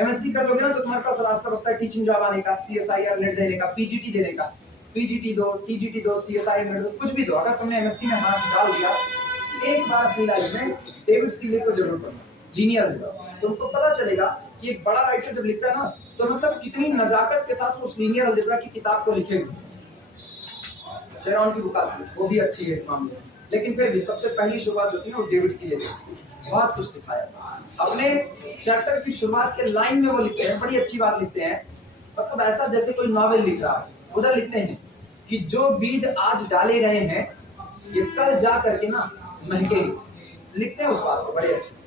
एमएससी कर लोगे ना तो तुम्हारे पास रास्ता बचता है टीचिंग जॉब आने का, सीएसआईआर नेट देने का, पीजीटी देने का। पीजीटी दो, टीजीटी दो, सीएसआईआर नेट दो, कुछ भी दो। अगर तुमने एमएससी में हाथ डाल दिया, एक बार अपनी लाइफ में डेविड सीले को जरूर पढ़ना, लीनियर अलजेब्रा। तुमको पता चलेगा कि एक बड़ा राइटर जब लिखता है ना, तो मतलब कितनी नजाकत के साथ उस लीनियर अलजेब्रा की किताब को लिखेगा। शेरॉन की बुक आती है, वो भी अच्छी है इस मामले में, लेकिन फिर भी सबसे पहली शुरुआत होती है वो डेविड सीले से। बहुत कुछ सिखाया। अपने चैप्टर की शुरुआत के लाइन में वो लिखते हैं, बड़ी अच्छी बात लिखते हैं, मतलब ऐसा जैसे कोई नॉवेल लिख रहा है। उधर लिखते हैं कि जो बीज आज डाले गए हैं ये कल जा करके ना महकेंगे। लिखते हैं उस बात को बड़े अच्छे से।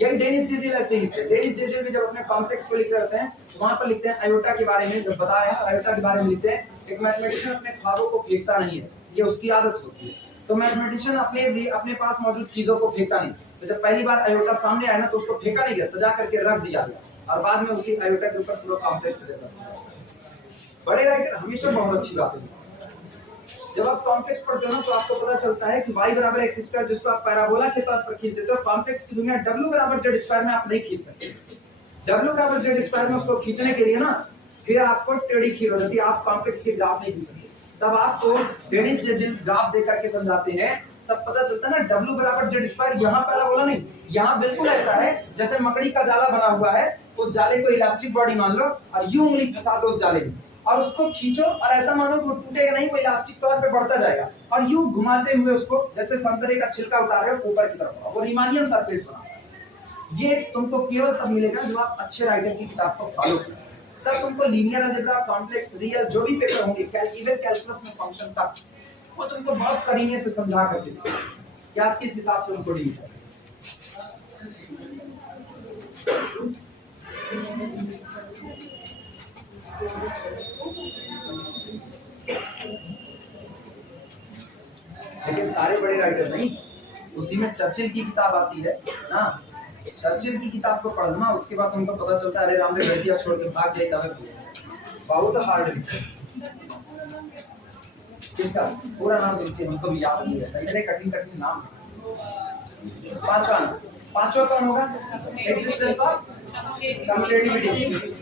यही डेनिस जेजेल ऐसे ही थे। डेनिस जेजेल भी जब अपने कॉन्टेक्स्ट को लिख रहे होते हैं तो वहां पर लिखते हैं आयोटा के बारे में, जब बता रहे हैं तो आयोटा के बारे में लिखते हैं, एक मैथमेटिशियन अपने ख्वाबों को फेंकता नहीं है, ये उसकी आदत होती है। तो मैथमेटिशियन अपने पास मौजूद चीजों को फेंकता नहीं। तो जब पहली बार आयोटा सामने आया ना तो उसको फेंका नहीं गया, सजा करके रख दिया गया, और बाद में उसी आयोटा के ऊपर पूरा कॉम्प्लेक्स रहता है। बड़े राइटर हमेशा बहुत अच्छी बातें। जब आप कॉम्प्लेक्स पढ़ते हो ना तो आपको पता चलता है कि y बराबर एक्स स्क्वायर जिसको आप पैराबोला के तौर पर खींच देते हो, कॉम्प्लेक्स की दुनिया w बराबर जेड स्क्वायर में आप नहीं खींच सकते। w बराबर जेड स्क्वायर में उसको खींचने के लिए ना फिर आपको टेढ़ी खीर हो जाती है, आप कॉम्प्लेक्स के ग्राफ नहीं खींच सकते। तब आपको टेढ़ी से ग्राफ देकर के समझाते हैं, तब पता चलता है ना w बराबर जेड स्क्वायर, यहाँ पैराबोला नहीं, यहाँ बिल्कुल ऐसा है जैसे मकड़ी का जाला बना हुआ है, उस जाले को इलास्टिक बॉडी मान लो और यूं उंगली फंसा दो उस जाले में और उसको खींचो और ऐसा मानो कि वो टूटेगा नहीं, वो इलास्टिक तौर पे बढ़ता जाएगा और यूं घुमाते हुए उसको जैसे संतरे का छिलका उतार रहे हो ऊपर की तरफ, वो रीमानियन सरफेस बना। ये तुमको केवल तब मिलेगा जब आप अच्छे राइटर की किताब को फॉलो करो, तब तुमको लीनियर अलजेब्रा, कॉम्प्लेक्स, रियल जो भी पेपर होंगे, कैलकुलस में फंक्शन तक, वो तुमको बहुत करीने से समझा करके सिखाएंगे कि आप किस हिसाब से उनको डील करें। लेकिन सारे बड़े राइटर नहीं, उसी में चर्चिल की किताब आती है ना, चर्चिल की किताब को पढ़ना, उसके बाद तुमको पता चलता है अरे राम ने बेटिया छोड़ के भाग जाए, तब बहुत हार्ड है। किसका पूरा नाम देखिए, हमको भी याद नहीं रहता, मेरे कठिन कठिन नाम। पांचवा कौन होगा? Existence of commutativity.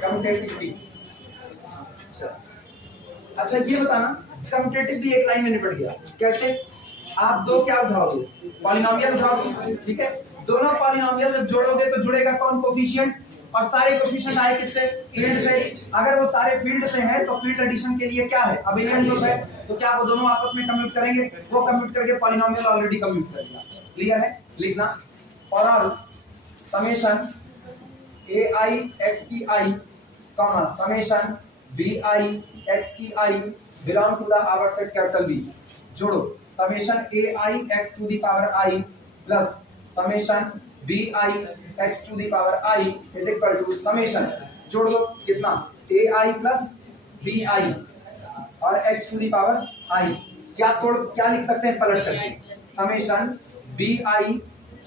कम्यूटेटिविटी, अच्छा ये बताना, कम्यूटेटिव भी एक लाइन में निपट गया। कैसे? आप दो क्या उठाओगे? पॉलिनोमियल उठाओगे, ठीक है। दोनों पॉलिनोमियल जब जोड़ोगे तो जुड़ेगा कौन? कोफिशिएंट। और सारे कोफिशिएंट आए किससे? फील्ड से। अगर वो सारे फील्ड से हैं तो फील्ड एडिशन के लिए क्या है? अबेलियन ग्रुप है, तो क्या वो दोनों आपस में कम्यूट करेंगे? वो कम्यूट करके पॉलिनोमियल ऑलरेडी कम्यूट करेगा। क्लियर है? लिखना for all summation ai x की i comma summation bi x की i belong to the our set capital B। जोड़ो summation ai x to the power i plus summation bi x to the power i is equal to summation, जोड़ दो कितना? ai plus bi और x to the power i। क्या लिख सकते हैं पलट करके? समेशन bi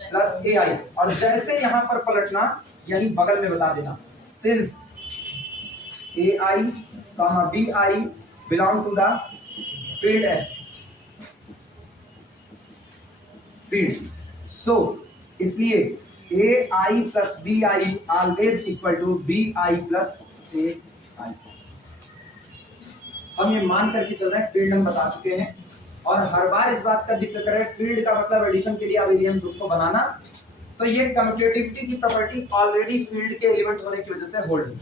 प्लस ai, और जैसे यहां पर पलटना यहीं बगल में बता देना, since ai bi belong to the field है, फील्ड, सो इसलिए ai plus bi always equal to bi plus ai। हम ये मान करके चल रहे हैं, फील्ड हम बता चुके हैं और हर बार इस बात का जिक्र करें, फील्ड का मतलब एडिशन के लिए अबेलियन ग्रुप को बनाना। तो ये कम्यूटेटिविटी की प्रॉपर्टी ऑलरेडी फील्ड के एलिमेंट होने की वजह से होल्ड है।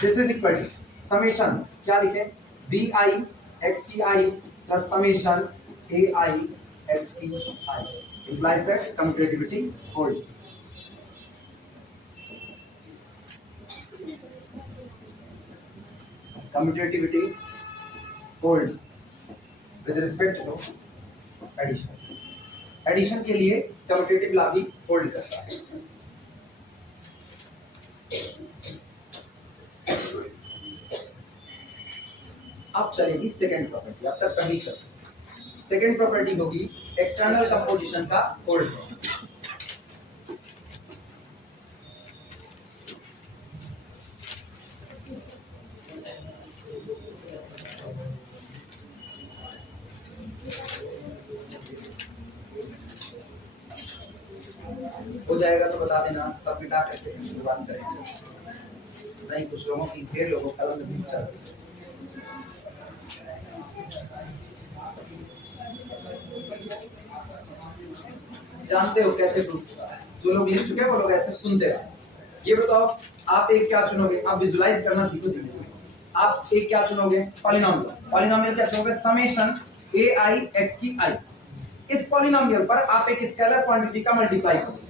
This is equal to summation, क्या लिखे? bi x की i plus summation ai x की i implies that commutativity hold। commutativity holds with respect to addition। Addition के लिए कम्यूटेटिव लॉ भी होल्ड करता है। अब चलेगी सेकंड प्रॉपर्टी, अब तक पहली चल। सेकंड प्रॉपर्टी होगी एक्सटर्नल कंपोजिशन का होल्ड। हो जाएगा तो बता देना, सब मिटा करके शुरुआत करेंगे। नहीं कुछ लोगों की, ढेर लोगों का नहीं चल। जानते हो कैसे प्रूफ होता है? जो लोग लिख चुके हैं वो लोग ऐसे सुनते रहे। ये बताओ आप एक क्या चुनोगे? आप विजुलाइज करना सीखो धीरे धीरे। आप एक क्या चुनोगे? पॉलिनोमियल। पॉलिनोमियल क्या चुनोगे? समेशन ai x की i। इस पॉलिनोमियल पर आप एक स्केलर क्वांटिटी का मल्टीप्लाई करोगे,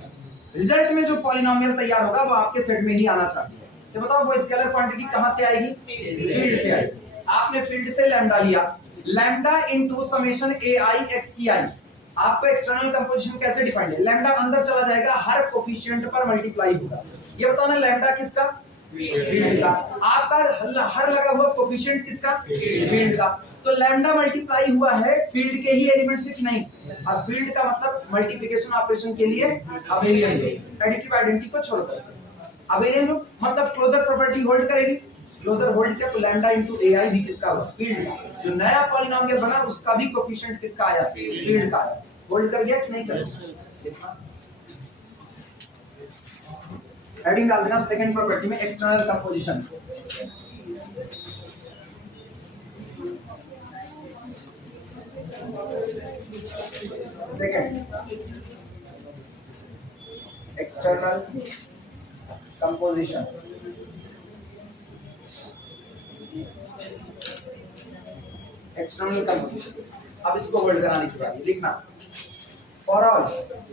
रिजल्ट में जो पॉलिनोमियल तैयार होगा वो आपके सेट में ही आना चाहिए। तो बताओ वो स्केलर क्वांटिटी कहां से आएगी? फील्ड से आएगी। आपने फील्ड से लैम्डा लिया, lambda into summation ai x की i। आपको एक्सटर्नल कंपोजिशन कैसे डिफाइंड है? लैम्डा अंदर चला जाएगा, हर कोफिशिएंट पर मल्टीप्लाई होगा। ये बताओ ना लैम्डा किसका? फील्ड का। आपका हर लगा हुआ कोफिशिएंट किसका? फील्ड का। तो लैम्डा मल्टीप्लाई हुआ है फील्ड के ही एलिमेंट से कि नहीं? अब फील्ड का मतलब मल्टीप्लिकेशन ऑपरेशन के लिए अबेलियन लूप, एडिटिव आइडेंटिटी को छोड़कर अबेलियन लूप मतलब क्लोजर प्रॉपर्टी होल्ड करेगी। क्लोजर होल्ड किया तो लैम्डा इनटू एआई भी किसका हुआ? फील्ड का। जो नया पॉलिनोमियल बना उसका भी कोफिशिएंट किसका आया? फील्ड का आया। होल्ड कर गया कि नहीं कर? हेडिंग डाल देना सेकंड प्रॉपर्टी में external composition. Second external composition. External composition. अब इसको होल्ड कराने की बात लिखना। For all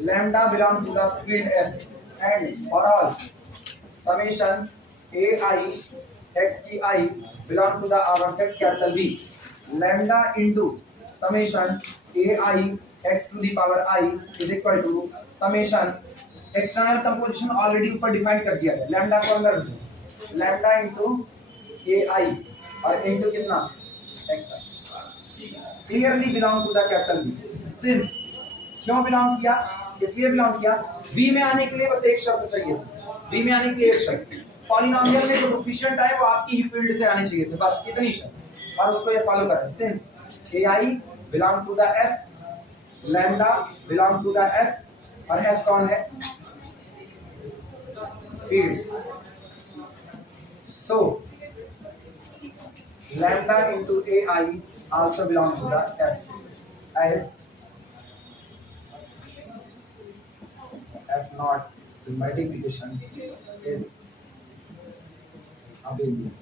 lambda belong to the field F and for all summation a i x की i belong to the our set capital B lambda into summation a i x to the power i is equal to summation external composition already ऊपर define कर दिया है। Lambda को अंदर lambda into ए आई और into कितना x i clearly belong to the capital B. Since क्यों belong किया? इसलिए बिलोंग किया बी में आने के लिए बस एक शर्त चाहिए था। बी में आने के लिए एक शर्त, पॉलिनोमियल में जो कोफिशिएंट आए वो आपकी ही फील्ड से आने चाहिए थे, बस इतनी शर्त। और उसको ये फॉलो करें। Since a i belong to the f, lambda belong to the f और एफ कौन है? Field. So lambda into ai also belongs to the f as f naught the multiplication is abelian।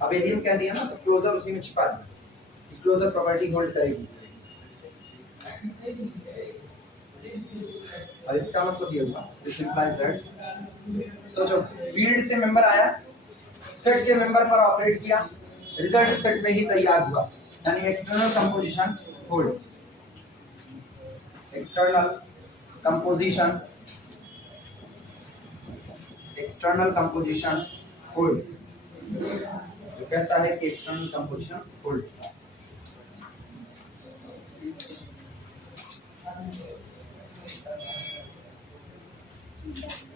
abelian कह दिया ना तो closure उसी में छिपा दिया। क्लोजर प्रॉपर्टी होल्ड करेगी और इसका मतलब ये हुआ दिस इंप्लाइज दैट सोचो फील्ड से मेंबर आया, सेट के मेंबर पर ऑपरेट किया, रिजल्ट सेट में ही तैयार हुआ, यानी external composition hold. External composition hold जो कहता है कि एक्सटर्नल कंपोजिशन होल्ड।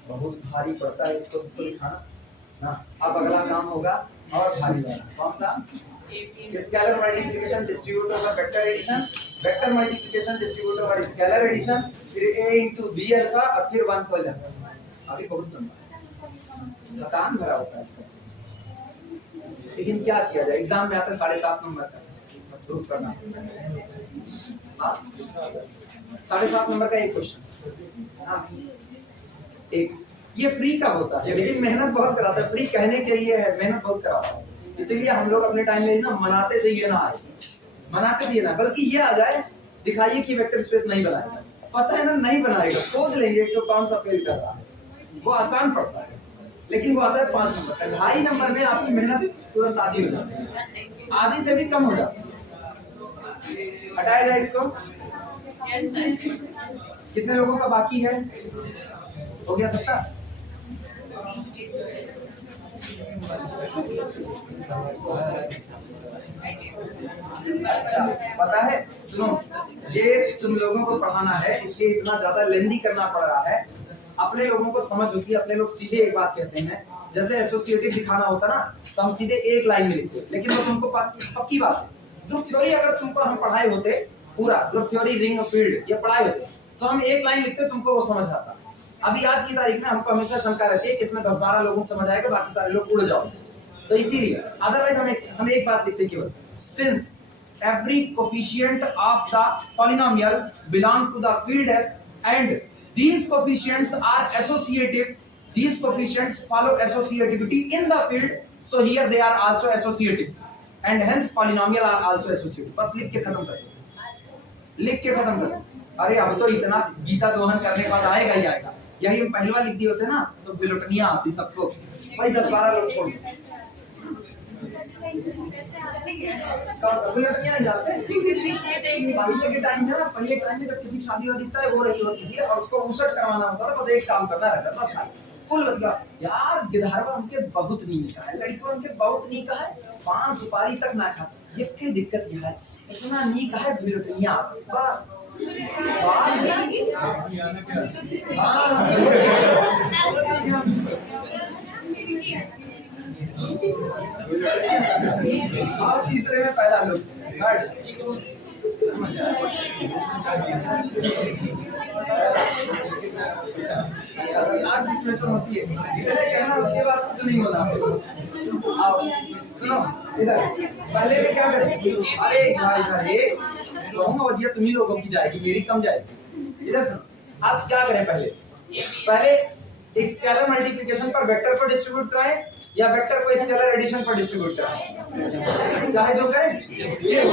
बहुत भारी पड़ता है इसको सबको लिखाना ना। अब अगला काम होगा और भारी वाला, कौन सा? Scalar multiplication distribute over vector addition, vector multiplication distribute over scalar addition, फिर a into b अल्फा और फिर 1 को अल्फा। अभी बहुत लंबा काम भरा होता है, लेकिन क्या किया जाए, एग्जाम में आता है 7.5 नंबर का प्रूफ करना। हाँ 7.5 नंबर का एक क्वेश्चन। हाँ एक ये फ्री का होता है लेकिन मेहनत बहुत कराता है। फ्री कहने के लिए है, मेहनत बहुत कराता है। इसीलिए हम लोग अपने टाइम में ना मनाते थे ये ना आए, मनाते थे ये ना, बल्कि ये आ जाए दिखाइए कि वेक्टर स्पेस नहीं बनाएगा। पता है ना नहीं बनाएगा, खोज लेंगे तो कौन सा फेल कर रहा है, वो आसान पड़ता है। लेकिन वो आता है 5 नंबर का, 2.5 नंबर में आपकी मेहनत तुरंत आधी हो जाती है, आधी से भी कम हो जाती है। हटाया जाए इसको। कितने लोगों का बाकी है? हो गया सबका? अच्छा पता है, सुनो ये तुम लोगों को पढ़ाना है इसलिए इतना ज्यादा लेंदी करना पड़ रहा है। अपने लोगों को समझ होती है, अपने लोग सीधे एक बात कहते हैं, जैसे एसोसिएटिव दिखाना होता ना तो हम सीधे एक लाइन में लिखते, लेकिन वो तुमको पक्की बात है। ग्रुप थ्योरी अगर तुमको हम पढ़ाए होते, पूरा group theory ring of field ये पढ़ाए होते तो हम एक लाइन लिखते, तुमको वो समझ आता। अभी आज की तारीख में हमको हमेशा शंका रहती है कि इसमें 10-12 लोगों को समझ आएगा, बाकी सारे लोग उड़ जाओगे। तो इसीलिए अदरवाइज हम एक बात लिखते केवल, since every coefficient of the polynomial belong to the field f and these coefficients are associative, these coefficients follow associativity in the field, so here they are also associative and hence polynomial are also associative। बस लिख के खत्म कर, लिख के खत्म कर। अरे अब तो इतना गीता दोहन करने के बाद आएगा ही आएगा। यही हम पहली बार लिख दिए होते ना तो बिलोटनियां आती सबको, भाई 10-12 लोग छोड़। सभी लड़कियां नहीं जाते पहले के टाइम में ना, पहले टाइम में जब किसी की शादी वादी तय हो रही होती थी और उसको उसट करवाना होता था, बस एक काम करना रहता बस था कुल बतिया यार गिधारवा हमके बहुत नी का है, लड़की हमके बहुत नी का है, पान सुपारी तक ना खाता। ये की दिक्कत ये है इतना नी का है बिलटनिया बस बाद में और तीसरे में पहला लोग होती है इधर कहना, उसके बाद कुछ नहीं होना। आओ सुनो इधर, पहले में क्या करें, अरे इधर ये कहूँगा वजिया तुम्ही लोगों की जाएगी, मेरी कम जाएगी। इधर सुनो, आप क्या करें, पहले एक स्केलर मल्टीप्लिकेशन पर वेक्टर को डिस्ट्रीब्यूट कराएं या वेक्टर को स्केलर एडिशन पर डिस्ट्रीब्यूट कराएं, चाहे जो करें। ये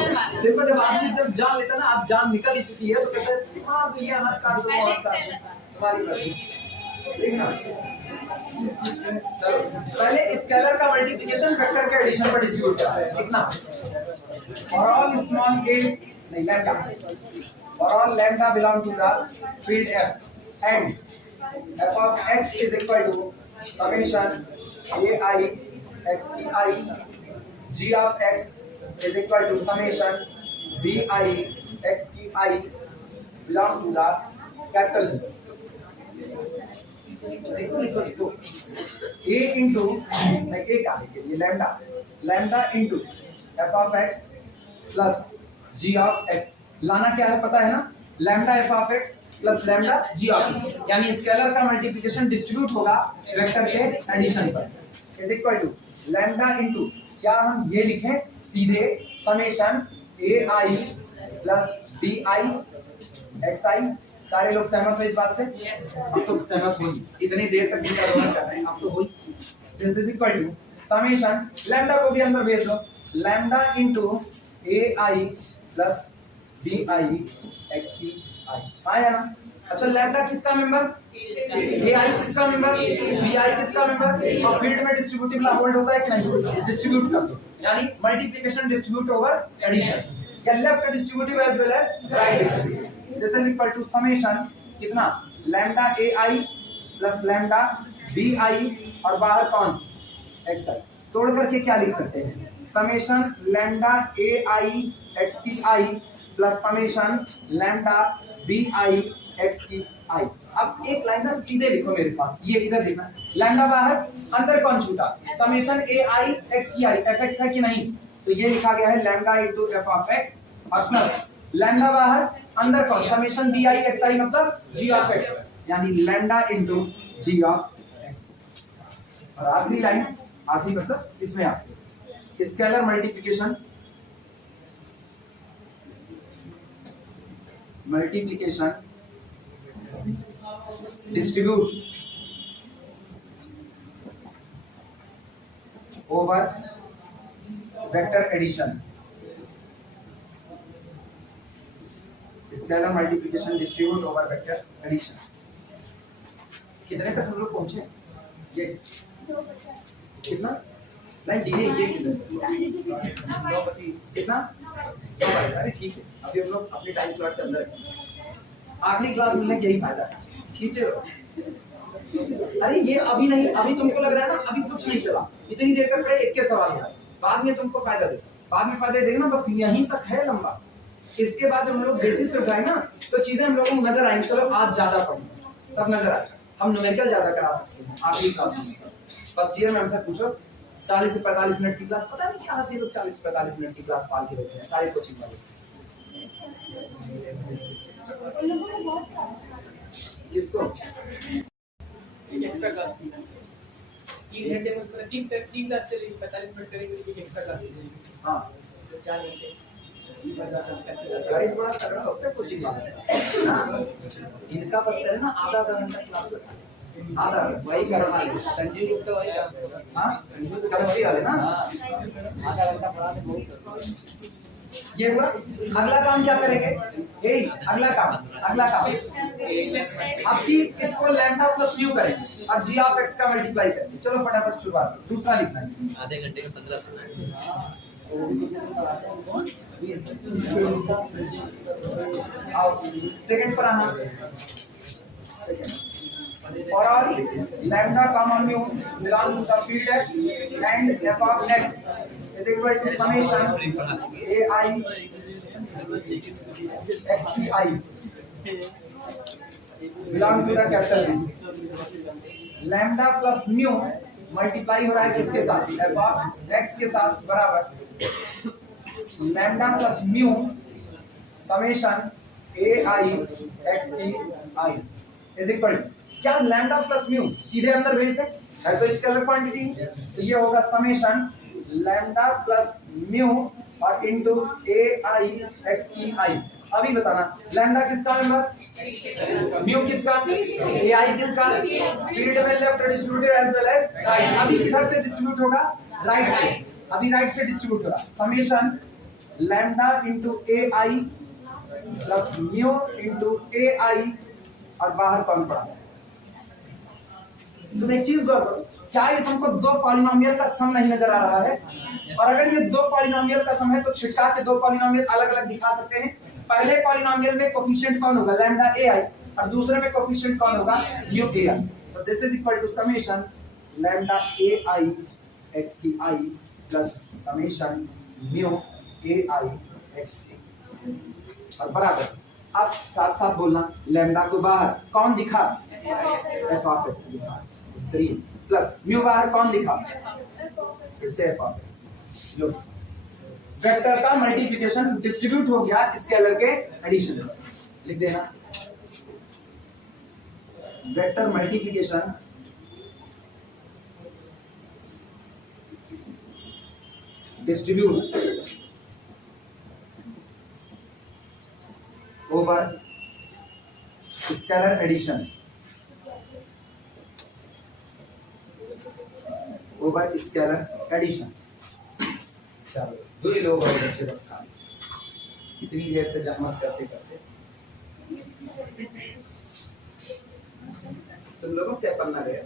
देखो जब आदमी एकदम जान लेता ना, आप जान निकल ही चुकी है तो कहते हैं हाँ तो ये हाथ काट दो और साथ तुम्हारी मर्जी, ठीक ना। चलो पहले स्केलर का मल्टीप्लिकेशन वेक्टर के एडिशन पर डिस्ट्रीब्यूट कराएं, ठीक ना। फॉर ऑल स्मॉल a नहीं lambda, for all lambda belong to the field f and f of x is equal to summation ai x की I, g of x is equal to summation bi x की I belong to the capital लिखो a into like a का है ये lambda into f of x plus g of x, लाना क्या है पता है ना, lambda f of x plus lambda g of x, यानी स्केलर का मल्टीप्लिकेशन डिस्ट्रीब्यूट होगा वेक्टर के एडिशन पर is equal to lambda into क्या हम ये लिखें सीधे summation ai plus bi xi। सारे लोग सहमत हो इस बात से? अब तो सहमत होगी, इतनी देर तक इनका दोहन कर रहे हैं, अब तो होगी। This is equal to summation lambda को भी अंदर भेज दो, lambda into ai plus bi x की I आया ना। अच्छा लैम्डा किसका मेंबर, ai किसका मेंबर, bi किसका मेंबर, और फील्ड में डिस्ट्रीब्यूटिव ला होल्ड होता है कि नहीं, डिस्ट्रीब्यूट कर दो, यानी मल्टीप्लिकेशन डिस्ट्रीब्यूट ओवर एडिशन, या left distributive as well as right distributive. This is equal to summation कितना lambda ai plus lambda bi और बाहर कौन xi, तोड़ करके क्या लिख सकते हैं, समेशन लैम्डा ai x की I plus summation lambda bi x की I। अब एक लाइन ना सीधे लिखो मेरे साथ, ये इधर लिखना, लैम्डा बाहर अंदर कौन छूटा, समेशन ai x की I, fx है कि नहीं, तो ये लिखा गया है lambda into f of x और प्लस लैम्डा बाहर अंदर कौन, समेशन bi xi मतलब g of x, यानी lambda into g of x। और आखिरी लाइन, आखिरी मतलब इसमें आप scalar multiplication distribute over vector addition, scalar multiplication distribute over vector addition। कितने तक हम लोग पहुंचे, ये कितना नहीं जी, ये कितना, अरे ठीक है, अभी हम लोग अपनी टाइम स्लॉट के अंदर है, आखिरी क्लास मिलने का यही फायदा है, खींचे रहो। अरे ये अभी नहीं, अभी तुमको लग रहा है ना अभी कुछ नहीं चला, इतनी देर तक पढ़े एक के सवाल है, बाद में तुमको फायदा दे, बाद में फायदा देगा ना, बस यहीं तक है लंबा। इसके बाद जब हम लोग बेसिस से उठाए ना तो चीजें हम लोगों को नजर आएंगी, चलो आज ज्यादा पढ़ो तब नजर आएगा, हम न्यूमेरिकल ज्यादा करा सकते हैं आखिरी क्लास में। फर्स्ट ईयर में हमसे पूछो 40 से 45 मिनट की क्लास, पता नहीं क्या से लोग 40 से 45 मिनट की क्लास पाल के बैठे हैं सारे कोचिंग वाले। किसको एक एक्स्ट्रा क्लास थी, 3 घंटे में उसमें 3 क्लास चलेगी, 45 मिनट करेंगे, एक एक्स्ट्रा क्लास चलेगी। हाँ तो 4 घंटे मजा कैसे जाता गाइड बड़ा कर रहा होता है कोचिंग वाले, इनका बस चले ना आधा घंटा क्लास लगा, आधा वही करवा ले संजीव गुप्ता वही हां केमिस्ट्री वाले ना, आधा घंटा पढ़ा के बहुत ये हुआ। अगला काम क्या करेंगे? अगला काम आपकी इसको लैम्डा प्लस म्यू करेंगे और जी ऑफ एक्स का मल्टीप्लाई करेंगे। चलो फटाफट शुरुआत, दूसरा लिखना है। आधे घंटे में 15 सुना सेकंड पर आना। For all lambda comma mu belong to the field F and f of x is equal to summation ai x p I belong to the capital V। lambda plus mu multiply हो रहा है किसके साथ? f of x के साथ बराबर lambda plus mu summation ai x p I is equal to क्या lambda plus mu सीधे अंदर भेज दे है तो स्केलर क्वांटिटी, तो ये होगा समेशन लैम्डा प्लस म्यू और इनटू ए आई एक्स की आई। अभी बताना लैम्डा किसका नंबर, म्यू किसका, ए आई किसका, फील्ड में left distributed as well as right. अभी किधर से डिस्ट्रीब्यूट होगा? राइट से। अभी राइट से डिस्ट्रीब्यूट होगा समेशन लैम्डा इनटू ए आई प्लस म्यू इनटू ए आई और बाहर कौन पड़ा? तुम एक चीज गौर करो, क्या ये तुमको दो पॉलिनोमियल का सम नहीं नजर आ रहा है? और अगर ये दो पॉलिनोमियल का सम है तो छिटका के दो पॉलिनोमियल अलग अलग दिखा सकते हैं। पहले पॉलिनोमियल में कोफिशिएंट कौन होगा? लैम्डा ए आई, और दूसरे में कोफिशिएंट कौन होगा? Mu a i. तो this is equal to summation lambda a i x की i plus summation mu a i x की, और बराबर अब साथ साथ बोलना लैम्डा को बाहर कौन दिखा? एफ ऑफ एक्स दिखा 3 प्लस म्यू बाहर कौन दिखा? इसे एफ ऑफ एक्स। लो वेक्टर का मल्टीप्लिकेशन डिस्ट्रीब्यूट हो गया स्केलर के एडिशन में। लिख देना vector multiplication distribute over scalar addition over scalar addition. चलो दो ही लोग और बच्चे बस काम इतनी देर से जहमत करते करते तुम लोगों क्या पढ़ना गया?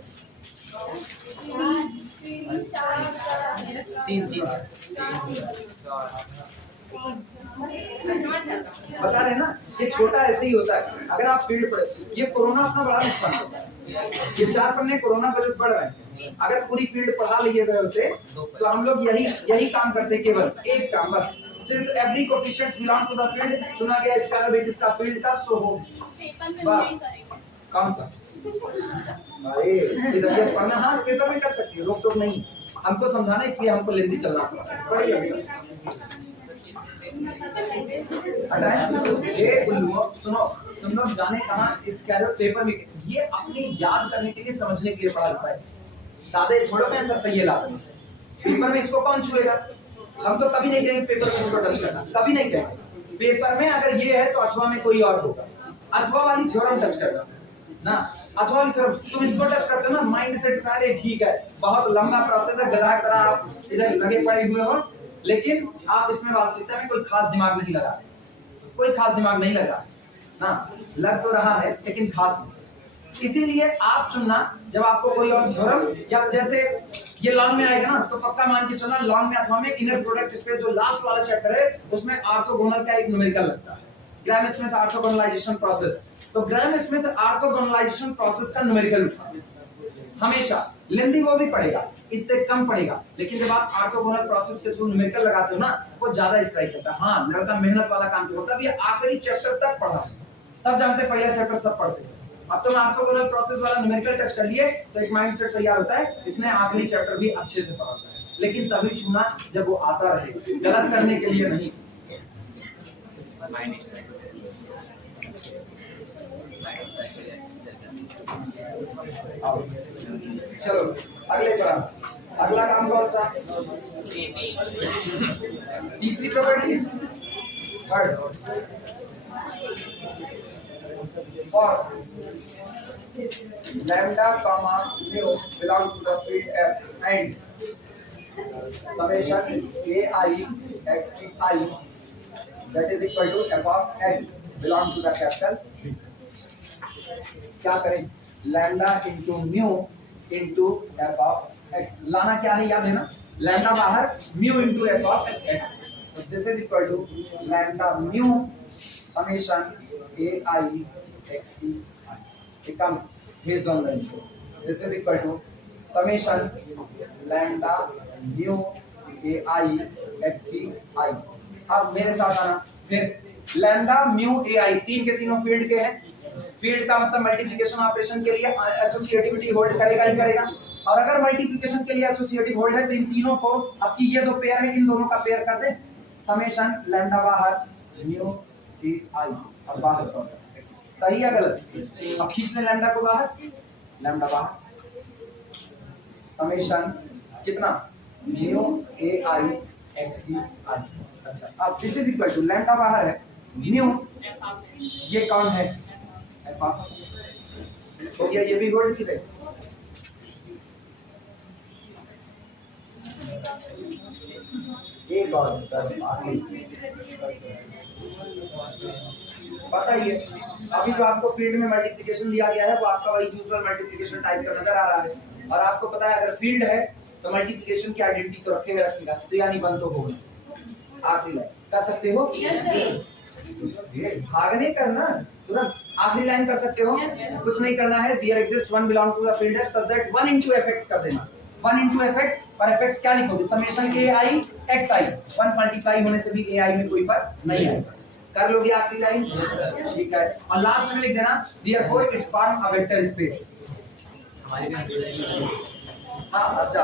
3 बता रहे ना, ये छोटा ऐसे ही होता है। अगर आप फील्ड पढ़े, ये कोरोना अपना बड़ा नुकसान होता है। ये 4 पन्ने कोरोना वजह बढ़ रहे हैं। अगर पूरी फील्ड पढ़ा लिए गए होते तो हम लोग यही काम करते, केवल एक काम बस। Since every coefficient belong to the field, चुना गया स्केलर वेट इसका फील्ड का, सो हो बस। कौन सा? अरे इधर ये पढ़ना, हाँ पेपर में कर सकती है, रोक टोक नहीं। हमको समझाना इसलिए हमको लेंदी चलना पड़ेगा। ये उल्लुओं सुनो, तुम लोग जाने कहाँ स्केलर पेपर में ये अपने याद करने के लिए, समझने के लिए पढ़ा जाता है। दादा थोड़ा मैं सर सही लाता हूँ पेपर में, इसको कौन छुएगा? हम तो कभी नहीं कहेंगे पेपर में इसको टच करना, कभी नहीं कहेंगे। पेपर में अगर ये है तो अथवा में कोई और होगा, अथवा वाली थ्योरम टच करना ना, अथवा वाली थ्योरम तुम इसको टच करते हो ना, माइंड सेट अरे ठीक है बहुत लंबा प्रोसेस है, गधा की तरह आप इधर लगे पड़े हुए हो, लेकिन आप इसमें वास्तविकता में कोई खास दिमाग नहीं लगा, कोई खास दिमाग नहीं लगा ना, लग तो रहा है लेकिन खास नहीं। इसीलिए आप चुनना जब आपको कोई और थ्योरम, या जैसे ये लॉन्ग में आएगा ना तो पक्का मान के चलना लॉन्ग में अथवा में इनर प्रोडक्ट स्पेस जो लास्ट वाला चैप्टर है उसमें ऑर्थोगोनल का एक न्यूमेरिकल लगता है, ग्राहम स्मिथ ऑर्थोगोनलाइजेशन प्रोसेस। तो ग्राहम स्मिथ ऑर्थोगोनलाइजेशन प्रोसेस का न्यूमेरिकल हमेशा लेंदी वो भी पड़ेगा, इससे कम पड़ेगा, लेकिन जब आप ऑर्थोगोनल प्रोसेस के थ्रू न्यूमेरिकल लगाते हो ना वो ज्यादा स्ट्राइक करता है। हाँ लड़का मेहनत वाला काम करता है, ये आखिरी चैप्टर तक पढ़ा, सब जानते पहला चैप्टर सब पढ़ते हैं। अब तुम ऑर्थोगोनल प्रोसेस वाला न्यूमेरिकल टच कर लिए तो एक माइंडसेट तैयार होता है, इसने आखिरी चैप्टर भी अच्छे से पढ़ा है, लेकिन तभी चुना जब वो आता रहे, गलत करने के लिए नहीं। चलो अगले पर, अगला काम कौन सा? तीसरी प्रॉपर्टी, थर्ड, और lambda comma mu belong to the field F and summation ai x की i that is equal to f of x belong to the capital, क्या करें, lambda into mu into f of x. लाना क्या है याद है ना, lambda बाहर, mu into f of x. तो this is equal to lambda mu summation a i x की i, come based on the input, this is equal to summation lambda mu a i x की i. अब मेरे साथ आना, फिर lambda mu a आई तीन के तीनों फील्ड के हैं, फील्ड का मतलब मल्टीप्लिकेशन ऑपरेशन के लिए एसोसिएटिविटी होल्ड करेगा ही करेगा, और अगर मल्टीप्लिकेशन के लिए एसोसिएटिव होल्ड है तो इन तीनों को, अब की ये दो पेयर है, इन दोनों का पेयर कर दे, समेशन लैम्डा बाहर म्यू ए आई, अब बाहर कर, सही है गलत, अब खींच ले लैम्डा को बाहर, लैम्डा बाहर समेशन कितना म्यू ए आई एक्स की आई। अच्छा, अब this is equal to lambda बाहर है, म्यू ये कौन है, एफ ऑफ हो गया, ये भी होल्ड की रहेगी। एक और पता ही है, अभी जो आपको फील्ड में मल्टीप्लिकेशन दिया गया है वो आपका वही यूजुअल मल्टीप्लिकेशन टाइप का नजर आ रहा है, और आपको पता है अगर फील्ड है तो मल्टीप्लिकेशन की आइडेंटिटी तो रखेगा, तो यानी 1 तो होगा। आखिरी लाइन कर सकते हो, भागने करना तुरंत, आखिरी लाइन कर सकते हो, कुछ नहीं करना है, there exist one belong to the field f such that 1 into fx कर देना, 1 into fx, और fx क्या लिखोगे, summation a i x I, 1 multiply होने से भी ए आई में कोई फर्क नहीं आएगा। कर लोगे आखिरी लाइन, ठीक है, और लास्ट में लिख देना therefore it form a vector space. हमारे भी हाँ अच्छा